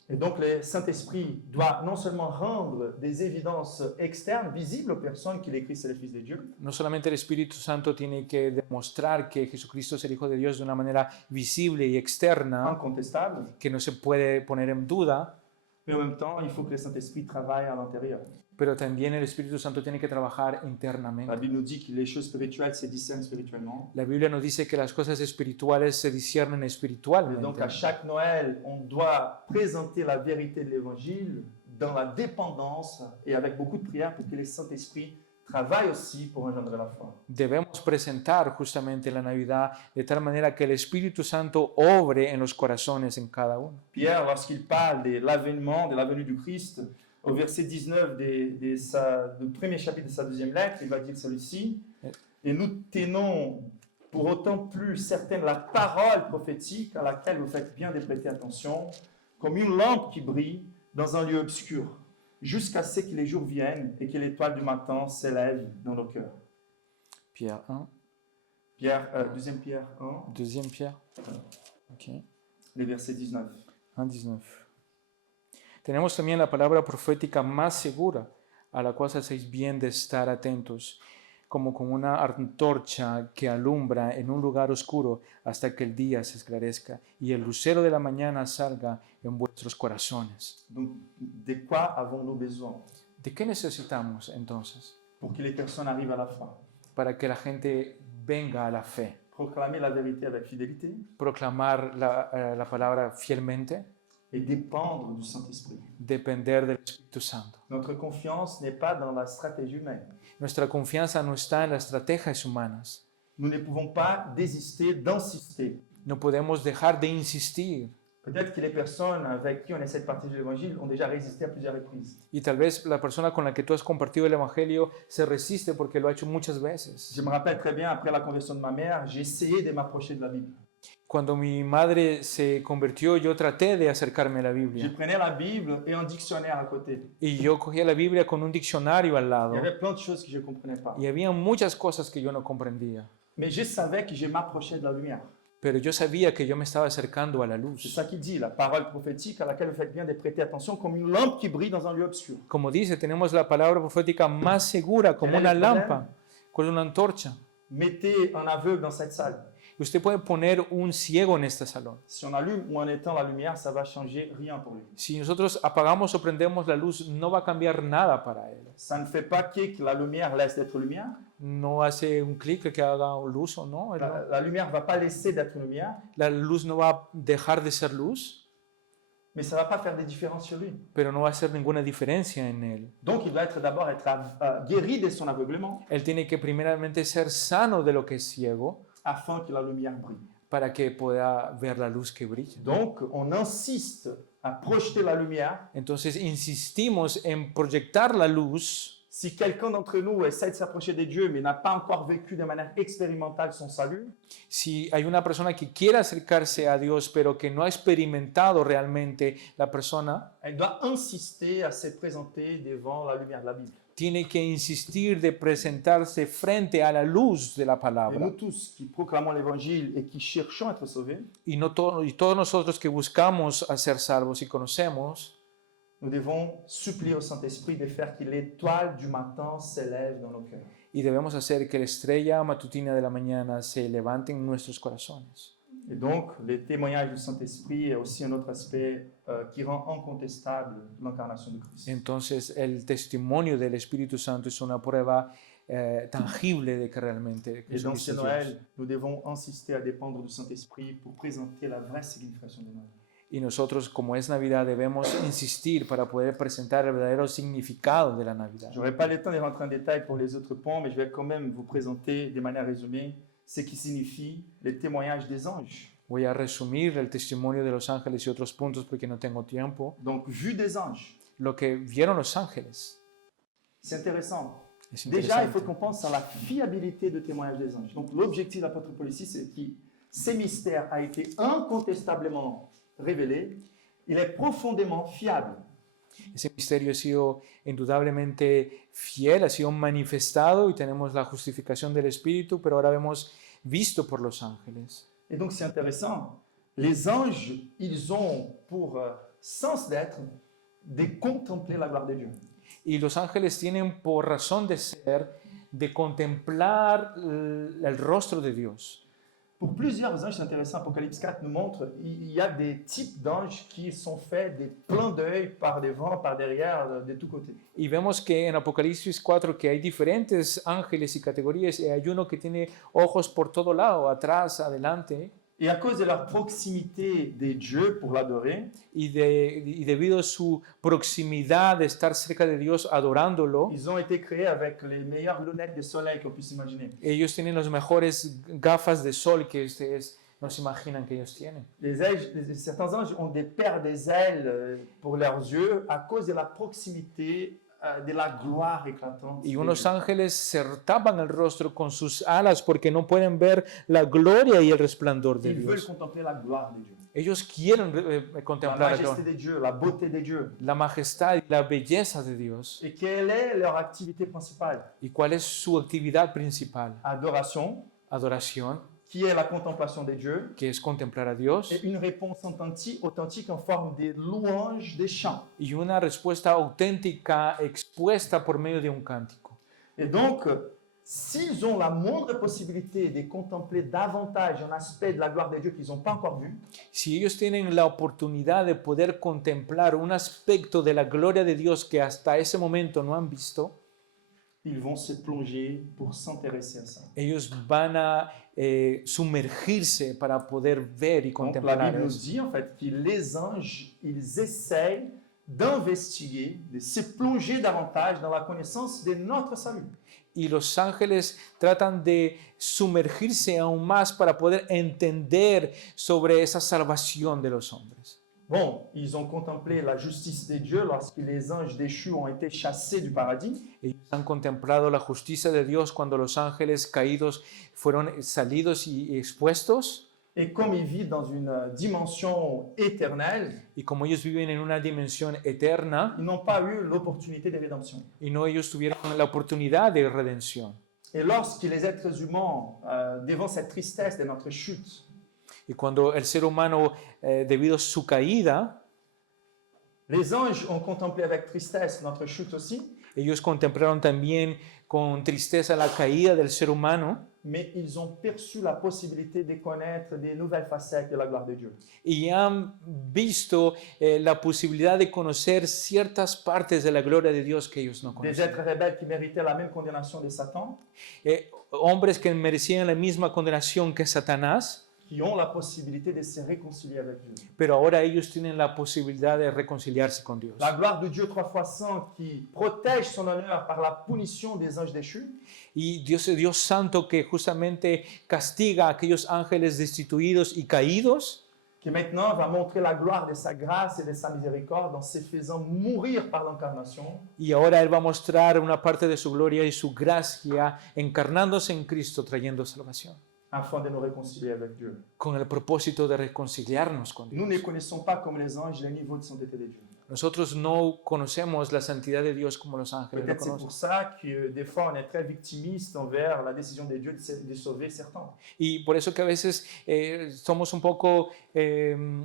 Et donc, le Saint-Esprit doit non seulement rendre des évidences externes, visibles aux personnes que le Christ est le Fils de Dieu, No solamente el Espíritu Santo tiene que demostrar que Jesucristo es el Hijo de Dios de una manera visible y externa, incontestable, que no se puede poner en duda, mais en même temps, il faut que le Saint-Esprit travaille à l'intérieur. pero también el Espíritu Santo tiene que trabajar La internamente. Bible nous dit que les choses spirituelles se discernent spirituellement. La Biblia nos dice que las cosas espirituales se disciernen Et donc, espiritualmente. à chaque Noël, on doit présenter la vérité de l'Évangile dans la dépendance et avec beaucoup de prières pour que le Saint-Esprit travaille aussi pour engendrer la foi. Debemos presentar justamente la Navidad de tal manera que el Espíritu Santo obre en los corazones en cada uno. Pierre, lorsqu'il parle de l'avènement, de la venue du Christ, au verset 19 du premier chapitre de sa deuxième lettre, il va dire celui-ci, et nous tenons pour autant plus certaine la parole prophétique à laquelle vous faites bien de prêter attention, comme une lampe qui brille dans un lieu obscur, jusqu'à ce que les jours viennent et que l'étoile du matin s'élève dans nos cœurs. Pierre 1, Deuxième Pierre 1, deuxième Pierre. Ok. le verset 19. 1:19. Tenemos también la palabra profética más segura, a la cual hacéis bien de estar atentos, como con una antorcha que alumbra en un lugar oscuro hasta que el día se esclarezca y el lucero de la mañana salga en vuestros corazones. Donc, de quoi avons-nous besoin ¿De qué necesitamos entonces? pour que les personnes arrivent à la foi? Para que la gente venga a la fe. Proclamer la vérité avec fidélité Proclamar la palabra fielmente, et dépendre du Saint-Esprit. depender del Espíritu Santo. Notre confiance n'est pas dans la stratégie humaine. Nuestra confianza no está en las estrategias humanas. Nous ne pouvons pas désister d'insister. No podemos dejar de insistir. Peut-être que les personnes avec qui on essaie de partager l'évangile ont déjà résisté à plusieurs reprises. Y tal vez la persona con la que tú has compartido el Evangelio se resiste porque lo ha hecho muchas veces. Je me rappelle très bien, après la conversion de ma mère, j'ai essayé de m'approcher de la Bible. Cuando mi madre se convirtió, yo traté de acercarme a la Je Biblia. prenais la Bible et un dictionnaire à côté. Y yo cogía la Biblia con un diccionario al Il lado. y avait plein de choses que je ne comprenais pas. Y había muchas cosas que yo no comprendía. Mais je savais que je m'approchais de la lumière. Pero yo sabía que yo me estaba acercando a la C'est luz. ça qu'il dit, la parole prophétique à laquelle vous faites bien de prêter attention, comme une lampe qui brille dans un lieu obscur. Como dice, tenemos la palabra profética más segura, como una lámpara, con una antorcha. Mettez un aveugle dans cette salle. Usted puede poner un ciego en este salón. Si on allume ou en éteint la lumière, ça va changer rien pour lui. Si nosotros apagamos o prendemos la luz, no va a cambiar nada para él. Ça ne fait pas que la lumière laisse d'être lumière. No hace un clic que haga luz o no. Él no. La lumière ne va pas laisser d'être lumière, La luz no va a dejar de ser luz, mais ça ne va pas faire de différence sur lui. pero no va a hacer ninguna diferencia en él. Donc il doit d'abord être guéri de son aveuglement Él tiene que primeramente ser sano de lo que es ciego afin que la lumière brille. para que pueda ver la luz que brilla. Donc on insiste à projeter la lumière. Entonces insistimos en proyectar la luz. Si quelqu'un d'entre nous essaie de s'approcher de Dieu mais n'a pas encore vécu de manière expérimentale son salut, Si hay una persona que quiere acercarse a Dios, pero que no ha experimentado realmente la persona, elle doit insister à se présenter devant la lumière de la Bible. tiene que insistir de presentarse frente a la luz de la Et palabra. nous tous qui proclamons l'évangile et qui cherchons à être sauvés, Y todos nosotros que buscamos a ser salvos y conocemos, nous devons supplier au Saint-Esprit de faire que l'étoile du matin s'élève dans nos cœurs. y debemos hacer que la estrella matutina de la mañana se levante en nuestros corazones. Et donc, le témoignage du Saint-Esprit est aussi un autre aspect qui rend incontestable l'incarnation de Christ. Entonces, el testimonio del Espíritu Santo es una prueba tangible de que realmente Et dans Jesucristo ce es Dios. Noël, nous devons insister à dépendre du Saint-Esprit pour présenter la vraie signification de Noël. Y nosotros, como es Navidad, debemos insistir para poder presentar el verdadero significado de la Navidad. Je n'aurai pas le temps de rentrer en détail pour les autres points, mais je vais quand même vous présenter de manière résumée ce qui signifie le témoignage des anges. Voy a resumir el testimonio de los ángeles y otros puntos porque no tengo tiempo. Donc, vue des anges, Lo que vieron los ángeles c'est intéressant. es Déjà, il faut interesante. qu'on pense à la fiabilité du témoignage des anges. Donc, l'objectif de l'apôtre Paul ici, c'est que ces mystères a été incontestablement révélé. Il est profondément fiable. Ese misterio ha sido indudablemente fiel, ha sido manifestado y tenemos la justificación del Espíritu, pero ahora hemos visto por los ángeles. Et donc, c'est intéressant. Les anges, ils ont pour sens d'être de contempler la gloire de Dieu. Y los ángeles tienen por razón de ser de contemplar el rostro de Dios. Pour plusieurs anges, c'est intéressant. Apocalypse 4 nous montre il y a des types d'anges qui sont faits des pleins d'œil par devant, par derrière, de tous côtés. Y vemos que en Apocalipsis 4 que hay diferentes ángeles y categorías y hay uno que tiene ojos por todo lado, atrás, adelante. Et à cause de leur proximité des dieux pour l'adorer, y debido a su proximidad de estar cerca de Dios adorándolo, ils ont été créés avec les meilleures lunettes de soleil qu'on puisse imaginer. ellos tienen las mejores gafas de sol que ustedes no se imaginan que ellos tienen. Certains anges ont des paires des ailes pour leurs yeux à cause de la proximité de la gloire éclatante. Y de unos Dieu. ángeles se tapan el rostro con sus alas porque no pueden ver la gloria y el resplandor de Ils veulent Dios. contempler la gloire de Dieu, Ellos quieren la contemplar majesté de Dieu, la beauté de Dieu. la majestad y la belleza de Dios. Et quelle est leur activité principale? ¿Y cuál es su actividad principal? Adoration, Adoración, qui est la contemplation de Dieu, que es contemplar a Dios, et une réponse authentique en forme des louanges, des chants. y una respuesta auténtica expuesta por medio de un cántico. Et donc, s'ils ont la moindre possibilité de contempler davantage un aspect de la gloire de Dieu qu'ils n'ont pas encore vu, Si ellos tienen la oportunidad de poder contemplar un aspecto de la gloria de Dios que hasta ese momento no han visto, ils vont se plonger pour s'intéresser à ça. ellos van a sumergirse para poder ver y Donc, la contemplar Bible nous eso. dit en fait que les anges, ils essayent d'investiguer, de se plonger davantage dans la connaissance de notre salut. Y los ángeles tratan de sumergirse aún más para poder entender sobre esa salvación de los hombres. Bon, ils ont contemplé la justice de Dieu lorsque les anges déchus ont été chassés du paradis. Ellos han contemplado la justicia de Dios cuando los ángeles caídos fueron salidos y expuestos. Et comme ils vivent dans une dimension éternelle, Y como ellos viven en una dimensión eterna, ils n'ont pas eu l'opportunité de rédemption. y no ellos tuvieron la oportunidad de redención. Et lorsque les êtres humains, devant cette tristesse de notre chute, Y cuando el ser humano, debido a su caída, les anges ont contemplé avec tristesse notre chute aussi, ellos contemplaron también con tristeza la caída del ser humano, mais ils ont perçu la possibilité de connaître des nouvelles facettes de la gloire de Dieu. y han visto la posibilidad de conocer ciertas partes de la gloria de Dios que ellos no Des conocían. êtres rebelles qui méritaient la même condamnation de Satan, Hombres que merecían la misma condenación que Satanás, qui ont la possibilité de se réconcilier avec Dieu. pero ahora ellos tienen la posibilidad de reconciliarse con Dios. La gloire de Dieu 3 fois saint qui protège son honneur par la punition des anges déchus, Y Dios es Dios santo que justamente castiga a aquellos ángeles destituidos y caídos, qui maintenant va montrer la gloire de sa grâce et de sa miséricorde en se faisant mourir par l'incarnation, y ahora Él va a mostrar una parte de su gloria y su gracia encarnándose en Cristo trayendo salvación, afin de nous réconcilier avec Dieu. con el propósito de reconciliarnos con Dios. Nous ne connaissons pas comme les anges le niveau de sainteté de Dieu. Nosotros no conocemos la santidad de Dios como los ángeles lo Peut-être c'est conocen. pour ça que des fois on est très victimiste envers la décision de Dieu de sauver certains. Y por eso que a veces somos un poco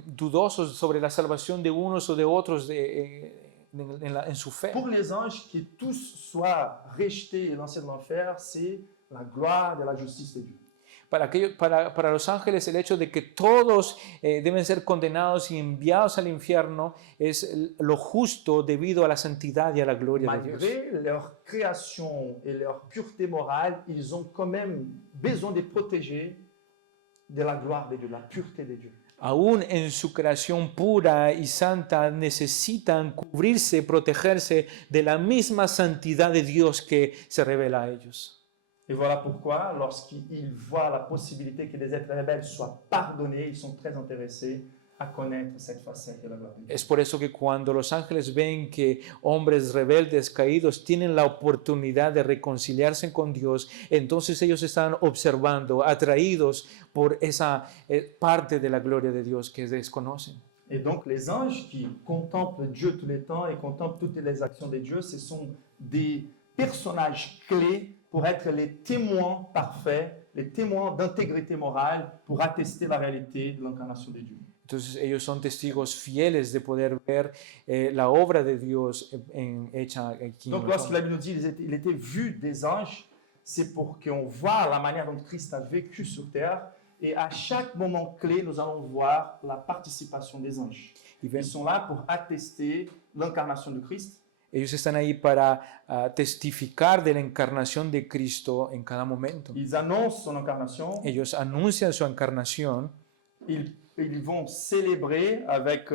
dudosos sobre la salvación de unos o de otros en su fe. Pour les anges, que tous soient rejetés et lancés dans l'enfer, c'est la gloire de la justice de Dieu. Para los ángeles el hecho de que todos deben ser condenados y enviados al infierno es lo justo debido a la santidad y a la gloria de Dios. Malgré leur création et leur pureté morale, ils ont quand même besoin de protéger de la gloire de Dieu, de la pureté de Dieu. Aún en su creación pura y santa necesitan cubrirse, protegerse de la misma santidad de Dios que se revela a ellos. Et voilà pourquoi, lorsqu'ils voient la possibilité que des êtres rebelles soient pardonnés, ils sont très intéressés à connaître cette facette de la gloire de Dieu. Es por eso que cuando los ángeles ven que hombres rebeldes caídos tienen la oportunidad de reconciliarse con Dios, entonces ellos están observando, atraídos por esa parte de la gloria de Dios que desconocen. Et donc les anges qui contemplent Dieu tous les temps et contemplent toutes les actions de Dieu, ce sont des personnages clés pour être les témoins parfaits, les témoins d'intégrité morale pour attester la réalité de l'incarnation de Dieu. Entonces ellos son testigos fieles de poder ver la obra de Dios hecha aquí. Donc lorsque la Bible nous dit il était vu des anges, c'est pour qu'on voit la manière dont Christ a vécu sur terre et à chaque moment clé, nous allons voir la participation des anges. Ils sont là pour attester l'incarnation de Christ. Ellos están ahí para testificar de la encarnación de Cristo en cada momento. Ils annoncent son incarnation. Ellos anuncian su encarnación. ils vont célébrer avec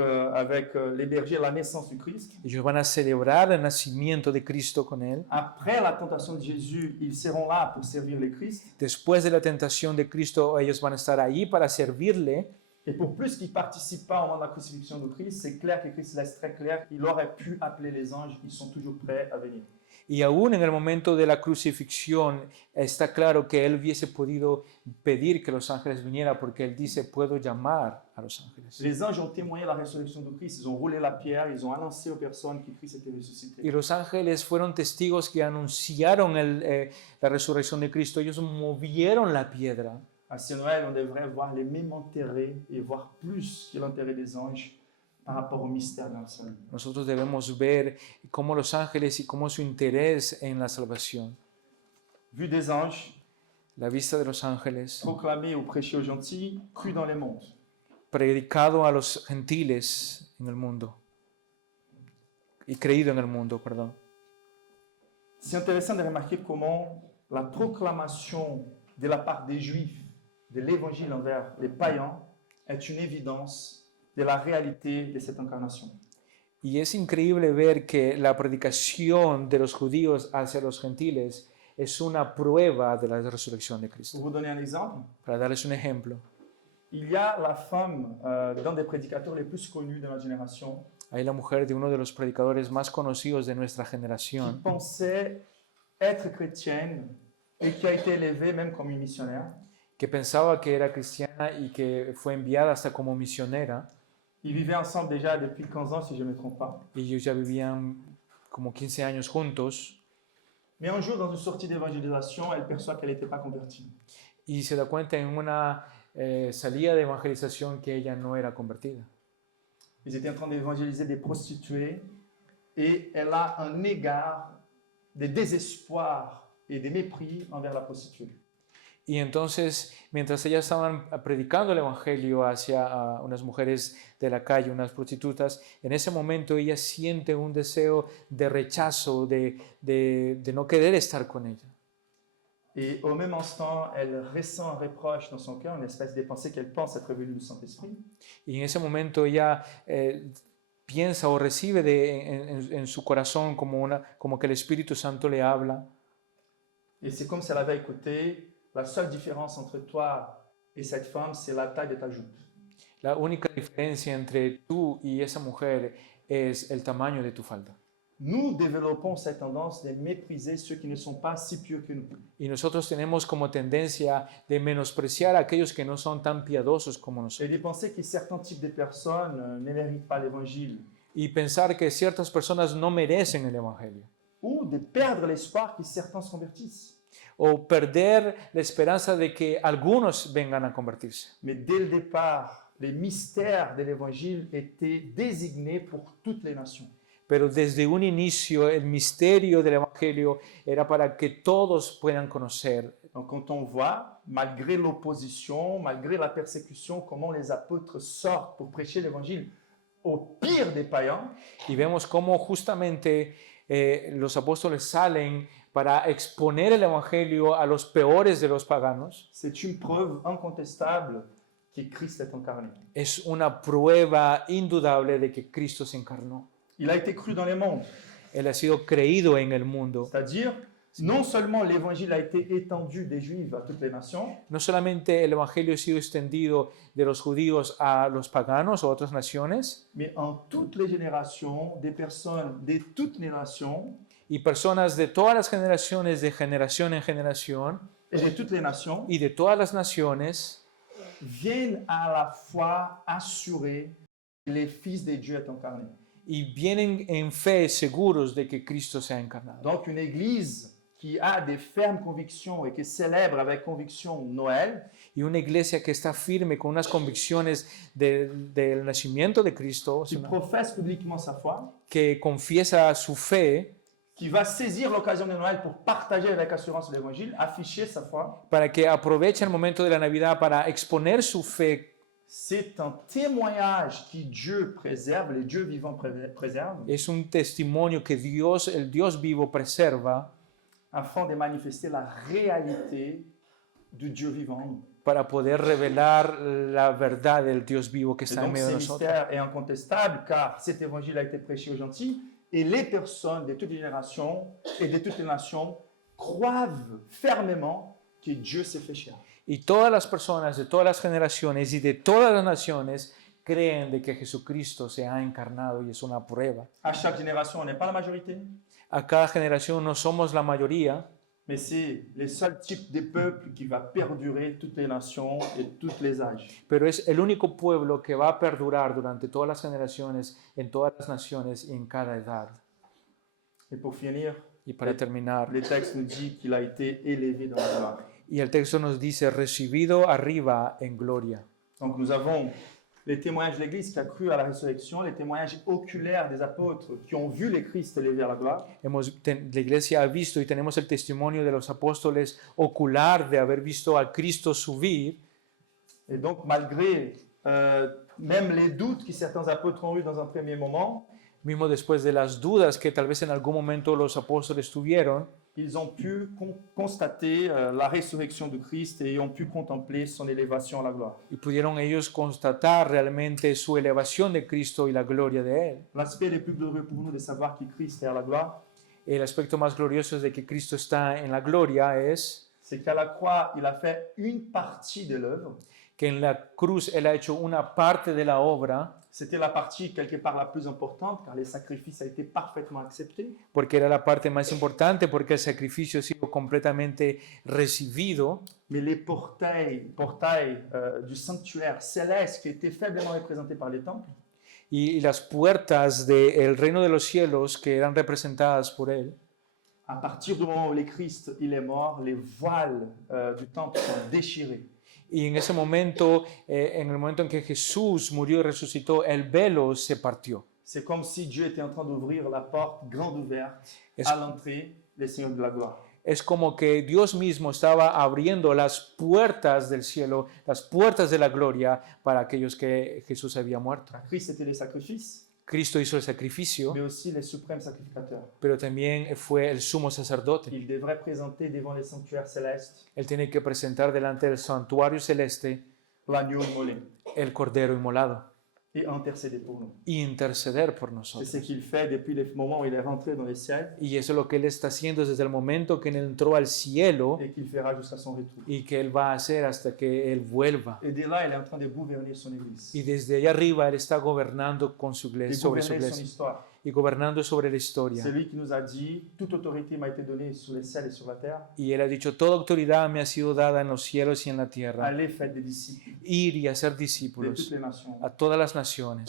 les bergers la naissance du Christ. Ellos van a celebrar el nacimiento de Cristo con él. Après la tentation de Jésus, ils seront là pour servir le Christ. Después de la tentación de Cristo, ellos van a estar allí para servirle. Et pour plus qu'ils ne participent pas au moment de la crucifixion de Christ, c'est clair que Christ laisse très clair, il aurait pu appeler les anges, ils sont toujours prêts à venir. Y aún en el momento de la crucifixión está claro que él hubiese podido pedir que los ángeles vinieran porque él dice, puedo llamar a los ángeles. Les anges ont témoigné la résurrection de Christ, ils ont roulé la pierre, ils ont annoncé aux personnes que Christ était ressuscité. Y los ángeles fueron testigos que anunciaron la resurrección de Cristo. Ellos movieron la piedra. À ce Noël, on devrait voir les mêmes enterrés et voir plus que l'enterré des anges par rapport au mystère de la salut. Nosotros debemos ver cómo los ángeles y cómo su interés en la salvación. Vu des anges, La vista de los ángeles, proclamé ou prêché aux gentils, cru dans les mondes. predicado a los gentiles en el mundo y creído en el mundo, perdón. C'est intéressant de remarquer comment la proclamation de la part des Juifs de l'évangile envers les païens est une évidence de la réalité de cette incarnation. Y es increíble ver que la predicación de los judíos hacia los gentiles es una prueba de la resurrección de Pour Cristo. vous donner un exemple, Para darles un ejemplo, il y a la femme d'un des prédicateurs les plus connus de notre génération hay la mujer de uno de los predicadores más conocidos de nuestra qui generación pensait être chrétienne et qui a été élevée même comme une missionnaire. que pensaba que era cristiana y que fue enviada hasta como misionera. Ils vivaient ensemble déjà depuis 15 ans, si je ne me trompe pas. Y ellos ya vivían como 15 años juntos. Mais un jour, dans une sortie d'évangélisation, elle perçoit qu'elle n'était pas convertie. Y se da cuenta en una salida de evangelización que ella no era convertida. Ils étaient en train d'évangéliser des prostituées et elle a un égard de désespoir et de mépris envers la prostituée. Y entonces, mientras ellas estaban predicando el evangelio hacia unas mujeres de la calle, unas prostitutas, en ese momento ella siente un deseo de rechazo, de no querer estar con ella. Et au même instant, elle ressent un reproche dans son cœur, une espèce de pensée qu'elle pense être venue du Saint-Esprit. Y en ese momento ella piensa o recibe en su corazón como que el Espíritu Santo le habla. Et c'est comme si elle avait écouté, la seule différence entre toi et cette femme, c'est la taille de ta jupe. La única diferencia entre tú y esa mujer es el tamaño de tu falda. Nous développons cette tendance de mépriser ceux qui ne sont pas si pieux que nous. Y nosotros tenemos como tendencia de menospreciar a aquellos que no son tan piadosos como Et nosotros. de penser que certains types de personnes ne méritent pas l'évangile. Y pensar que ciertas personas no merecen el Evangelio. Ou de perdre l'espoir que certains se convertissent. O perder la esperanza de que algunos vengan a convertirse. Mais dès le départ, les mystères de l'évangile étaient désignés pour toutes les nations. Pero desde un inicio el misterio del Evangelio era para que todos puedan conocer. Donc quand on voit, malgré l'opposition, malgré la persécution, comment les apôtres sortent pour prêcher l'évangile au pire des païens, Y vemos cómo justamente los apóstoles salen para exponer el Evangelio a los peores de los paganos. c'est une preuve incontestable que Christ est incarné. Es una prueba indudable de que Cristo se encarnó. Il a été cru dans les mondes, Él ha sido creído en el mundo. c'est-à-dire non seulement l'évangile a été étendu des Juifs à toutes les nations, No solamente el Evangelio ha sido extendido de los judíos a los paganos o a otras naciones, mais en toutes les générations, des personnes de toutes les nations y personas de todas las generaciones, de generación en generación, et de toutes les nations y de todas las naciones, viennent à la fois assurer que les fils de Dieu est incarné. y vienen en fe seguros de que Cristo se ha encarnado. Donc une église qui a des fermes convictions et qui célèbre avec conviction Noël, Y una iglesia que está firme con unas convicciones del nacimiento de Cristo, qui professe publiquement sa foi, que confiesa su fe, qui va saisir l'occasion de Noël pour partager avec assurance l'évangile, afficher sa foi, para que aproveche el momento de la Navidad para exponer su fe, c'est un témoignage que Dieu préserve, les dieux vivants préservent, es un testimonio que Dios, el Dios vivo, preserva afin de manifester la réalité du Dieu vivant en nous. para poder revelar la verdad del Dios vivo que Et está en donc medio ce de nosotros. mystère est incontestable car cet évangile a été prêché aux gentils et les personnes de toutes les générations et de toutes les nations croient fermement que Dieu s'est fait chair. Y todas las personas de todas las generaciones y de todas las naciones creen de que Jesucristo se ha encarnado y es una prueba. À chaque génération, on n'est pas la majorité, A cada generación no somos la mayoría, mais c'est le seul type de peuple qui va perdurer toutes les nations et tous les âges. pero es el único pueblo que va a perdurar durante todas las generaciones, en todas las naciones y en cada edad. Et pour finir, Y para terminar, le texte nous dit qu'il a été élevé dans la gloire. y el texto nos dice, recibido arriba en gloria. Donc nous avons les témoignages de l'Église qui a cru à la résurrection, les témoignages oculaires des apôtres qui ont vu le Christ élevé à la gloire, La iglesia ha visto y tenemos el testimonio de los apóstoles ocular de haber visto a Cristo subir. et donc malgré même les doutes que certains apôtres ont eu dans un premier moment, Mismo después de las dudas que tal vez en algún momento los apóstoles tuvieron, ils ont pu constater la résurrection de Christ et ont pu contempler son élévation à la gloire. y pudieron ellos constatar realmente su elevación de Cristo y la gloria de Él. L'aspect le plus glorieux pour nous de savoir que Christ est à la gloire, El aspecto más glorioso de que Cristo está en la gloria es c'est qu'à la croix, il a fait une partie de l'œuvre. que en la cruz Él ha hecho una parte de la obra, C'était la partie quelque part la plus importante car le sacrifice a été parfaitement accepté. porque era la parte más importante, porque el sacrificio ha sido completamente recibido, Mais les portails du sanctuaire céleste qui étaient faiblement représentés par les temples, y las puertas del reino de los cielos que eran representadas por Él, à partir du moment où le Christ il est mort, les voiles du temple sont déchirés. y en ese momento, en el momento en que Jesús murió y resucitó, el velo se partió. C'est comme si Dieu était en train d'ouvrir la porte grande ouverte Es- à l'entrée des Seigneurs de la gloire. Es como que Dios mismo estaba abriendo las puertas del cielo, las puertas de la gloria para aquellos que Jesús había muerto. Car Christ était le sacrifice, Cristo hizo el sacrificio, mais aussi le suprême sacrificateur. pero también fue el sumo sacerdote. Il devrait présenter devant les sanctuaires célestes Él tiene que presentar delante del santuario celeste l'agneau immolé el cordero inmolado et intercéder pour nous. y interceder por C'est nosotros. ce qu'il fait depuis le moment où il est rentré dans les ciels Y eso es lo que Él está haciendo desde el momento que Él entró al cielo et qu'il fera jusqu'à son retour. y que Él va a hacer hasta que Él vuelva. Et de là, il est en train de gouverner son Église, Y desde allá arriba Él está gobernando con su de iglesia, sobre su gouverner son iglesia histoire. y gobernando sobre la historia. C'est lui qui nous a dit, toute autorité m'a été donnée sur les ciels et sur la terre. Y Él ha dicho, toda autoridad me ha sido dada en los cielos y en la tierra. Allez, faites des disciples Ir y hacer de toutes discípulos les nations a todas las naciones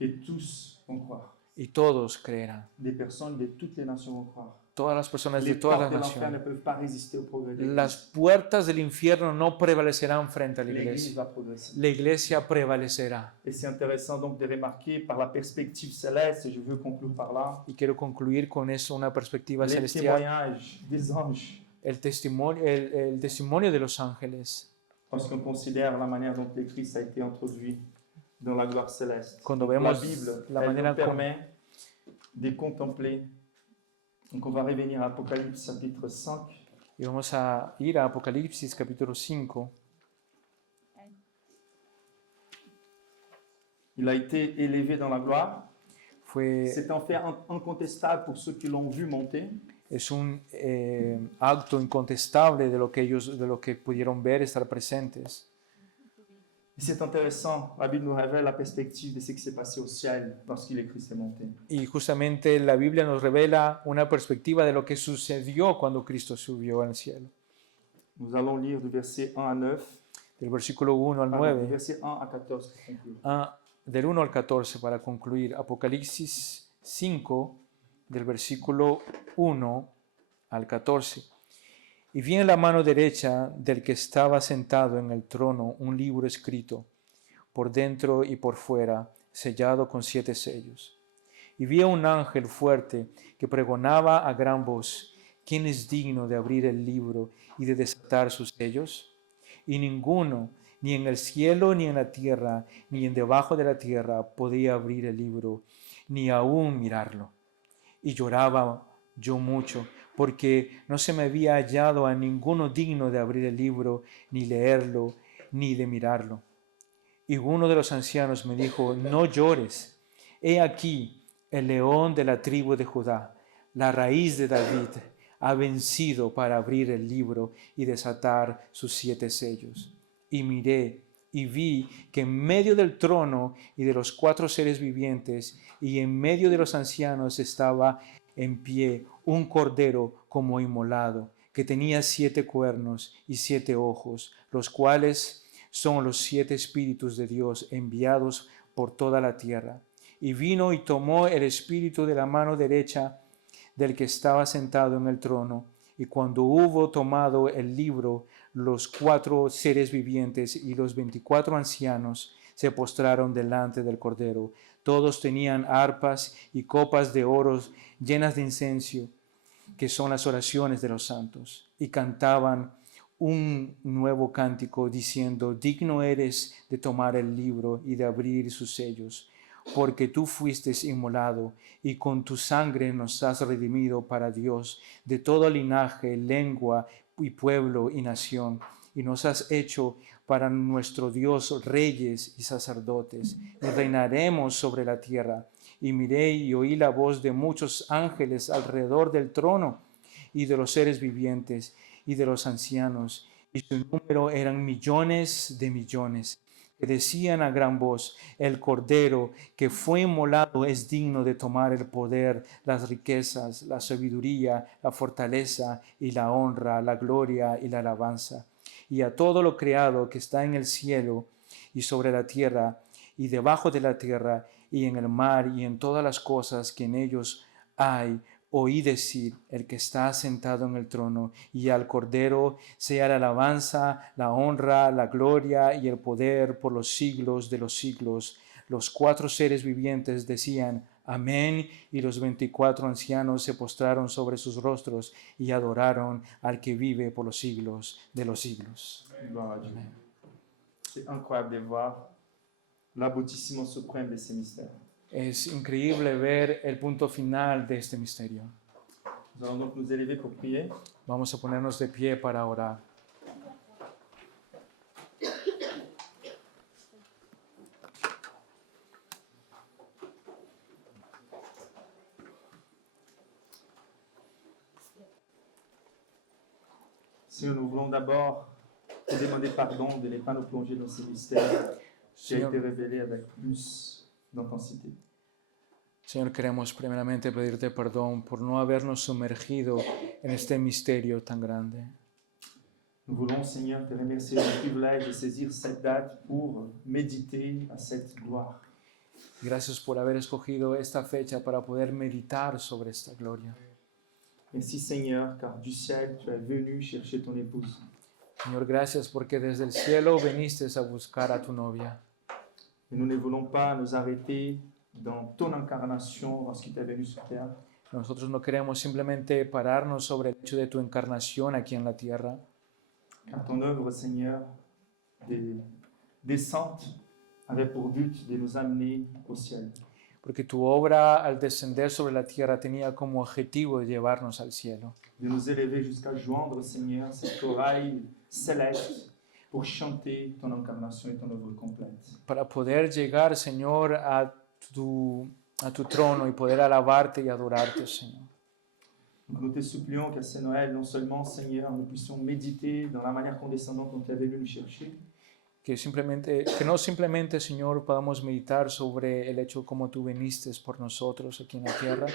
et tous vont croire. y todos creerán. Des personnes de toutes les nations vont croire. Todas las personas de Les todas portes las de l'enfer ne naciones. peuvent pas résister au progrès de Las l'Église. puertas del infierno no prevalecerán frente a la L'Église iglesia. va progresser. La iglesia prevalecerá. Et c'est intéressant donc de remarquer par la perspective céleste, et je veux conclure par là, Y quiero concluir con eso, una perspectiva les celestial, témoignages des anges, el testimonio de los ángeles. lorsqu'on considère la manière dont le Christ a été introduit dans la gloire céleste. Cuando Donc, la vemos Bible, la elle manera nous permet de contempler. Donc on va revenir à Apocalypse chapitre 5. Y vamos a ir a Apocalipsis capítulo 5. Il a été élevé dans la gloire. Fue, C'est un fait incontestable pour ceux qui l'ont vu monter. es un acto incontestable de lo que pudieron ver, estar presentes. Et c'est intéressant, la Bible nous révèle la perspective de ce qui s'est passé au ciel lorsque le Christ est monté. Y justamente la Biblia nos revela una perspectiva de lo que sucedió cuando Cristo subió al cielo. Nous allons lire du verset 1 à 9, Del versículo 1 al pardon, du 9, verset 1 à 14 pour conclure. del 1 al 14 para concluir. Apocalipsis 5, del versículo 1 al 14. Y vi en la mano derecha del que estaba sentado en el trono un libro escrito, por dentro y por fuera, sellado con 7 sellos. Y vi a un ángel fuerte que pregonaba a gran voz, ¿quién es digno de abrir el libro y de desatar sus sellos? Y ninguno, ni en el cielo, ni en la tierra, ni en debajo de la tierra, podía abrir el libro, ni aún mirarlo. Y lloraba yo mucho, porque no se me había hallado a ninguno digno de abrir el libro, ni leerlo, ni de mirarlo. Y uno de los ancianos me dijo, no llores. He aquí, el león de la tribu de Judá, la raíz de David, ha vencido para abrir el libro y desatar sus 7 sellos. Y miré y vi que en medio del trono y de los 4 seres vivientes y en medio de los ancianos estaba en pie un cordero como inmolado, que tenía 7 cuernos y 7 ojos, los cuales son los 7 espíritus de Dios enviados por toda la tierra. Y vino y tomó el espíritu de la mano derecha del que estaba sentado en el trono, y cuando hubo tomado el libro, los 4 seres vivientes y los 24 ancianos se postraron delante del Cordero. Todos tenían arpas y copas de oro llenas de incienso, que son las oraciones de los santos, y cantaban un nuevo cántico diciendo, digno eres de tomar el libro y de abrir sus sellos, porque tú fuiste inmolado y con tu sangre nos has redimido para Dios de todo linaje, lengua y pueblo y nación, y nos has hecho para nuestro Dios reyes y sacerdotes, y reinaremos sobre la tierra. Y miré y oí la voz de muchos ángeles alrededor del trono y de los seres vivientes y de los ancianos, y su número eran millones de millones, que decían a gran voz, el Cordero que fue inmolado es digno de tomar el poder, las riquezas, la sabiduría, la fortaleza y la honra, la gloria y la alabanza. Y a todo lo creado que está en el cielo y sobre la tierra y debajo de la tierra y en el mar y en todas las cosas que en ellos hay, oí decir el que está sentado en el trono y al Cordero sea la alabanza, la honra, la gloria y el poder por los siglos de los siglos. Los 4 seres vivientes decían amén, y los 24 ancianos se postraron sobre sus rostros y adoraron al que vive por los siglos de los siglos. Gloire à Dieu. C'est incroyable de voir l'aboutissement suprême de ces mystères. Es increíble ver el punto final de este misterio. Nous allons donc nous élever pour prier. Vamos a ponernos de pie para orar. Seigneur, nous voulons d'abord te demander pardon de ne pas nous plonger dans ces mystères qui a Señor, été révélé avec plus d'intensité. Señor, queremos primeramente pedirte perdón por no habernos sumergido en este misterio tan grande. Nous voulons, Seigneur, te remercier du privilège de saisir cette date pour méditer à cette gloire. Gracias por haber escogido esta fecha para poder meditar sobre esta gloria. Merci, Seigneur, car du ciel, tu es venu chercher ton épouse. Señor, gracias porque desde el cielo viniste a buscar a tu novia. Et nous ne voulons pas nous arrêter dans ton incarnation lorsqu'il est venu sur terre. Nosotros no queremos simplemente pararnos sobre el hecho de tu encarnación aquí en la tierra, Car ton œuvre, Seigneur, de descente avait pour but de nous amener au ciel. porque tu obra al descender sobre la tierra tenía como objetivo de llevarnos al cielo, De nous élever jusqu'à joindre, Seigneur, cette oreille céleste pour chanter ton incarnation et ton œuvre complète. para poder llegar, Señor, a tu trono y poder alabarte y adorarte, Señor. Donc nous te supplions qu'à ce Noël, non seulement, Seigneur, nous puissions méditer dans la manière condescendante dont tu es venu nous chercher, Que no simplemente, Señor, podamos meditar sobre el hecho como tú viniste por nosotros aquí en la tierra,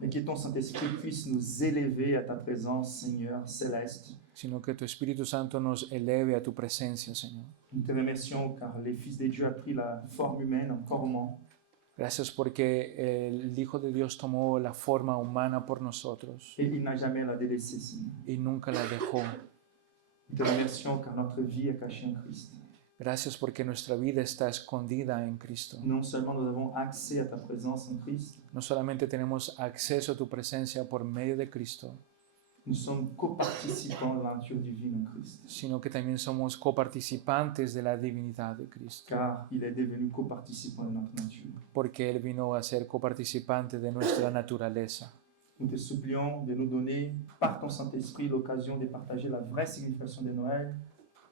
mais que ton Saint-Esprit puisse nous élever à ta présence, Seigneur, céleste. sino que tu Espíritu Santo nos eleve a tu presencia, Señor. Nous te remercions car le Fils de Dieu a pris la forme humaine, un corps humain, Gracias porque el Hijo de Dios tomó la forma humana por nosotros et il n'a jamais la délaissé, Seigneur. y nunca la dejó. Nous te remercions car notre vie est cachée en Christ. Gracias porque nuestra vida está escondida en Cristo. Non seulement nous avons accès à ta présence en Christ, No solamente tenemos acceso a tu presencia por medio de Cristo, nous sommes coparticipants de la nature divine en Christ, sino que también somos coparticipantes de la divinidad de Cristo, car il est devenu coparticipant de notre nature. porque Él vino a ser coparticipante de nuestra naturaleza. Nous te supplions de nous donner, par ton Saint-Esprit, l'occasion de partager la vraie signification de Noël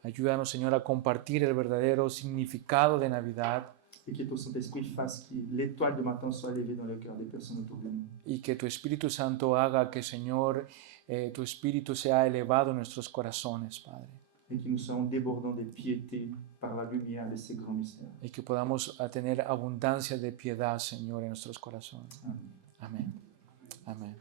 Ayúdanos, Señor, a compartir el verdadero significado de Navidad et que ton Saint-Esprit fasse que l'étoile du matin soit élevée dans le cœur des personnes autour de nous. y que tu Espíritu Santo haga que, Señor, tu Espíritu sea elevado en nuestros corazones, Padre, Et que nous soyons débordants de piété par la lumière de ces grands mystères. y que podamos tener abundancia de piedad, Señor, en nuestros corazones. Amen. Amén. Amén.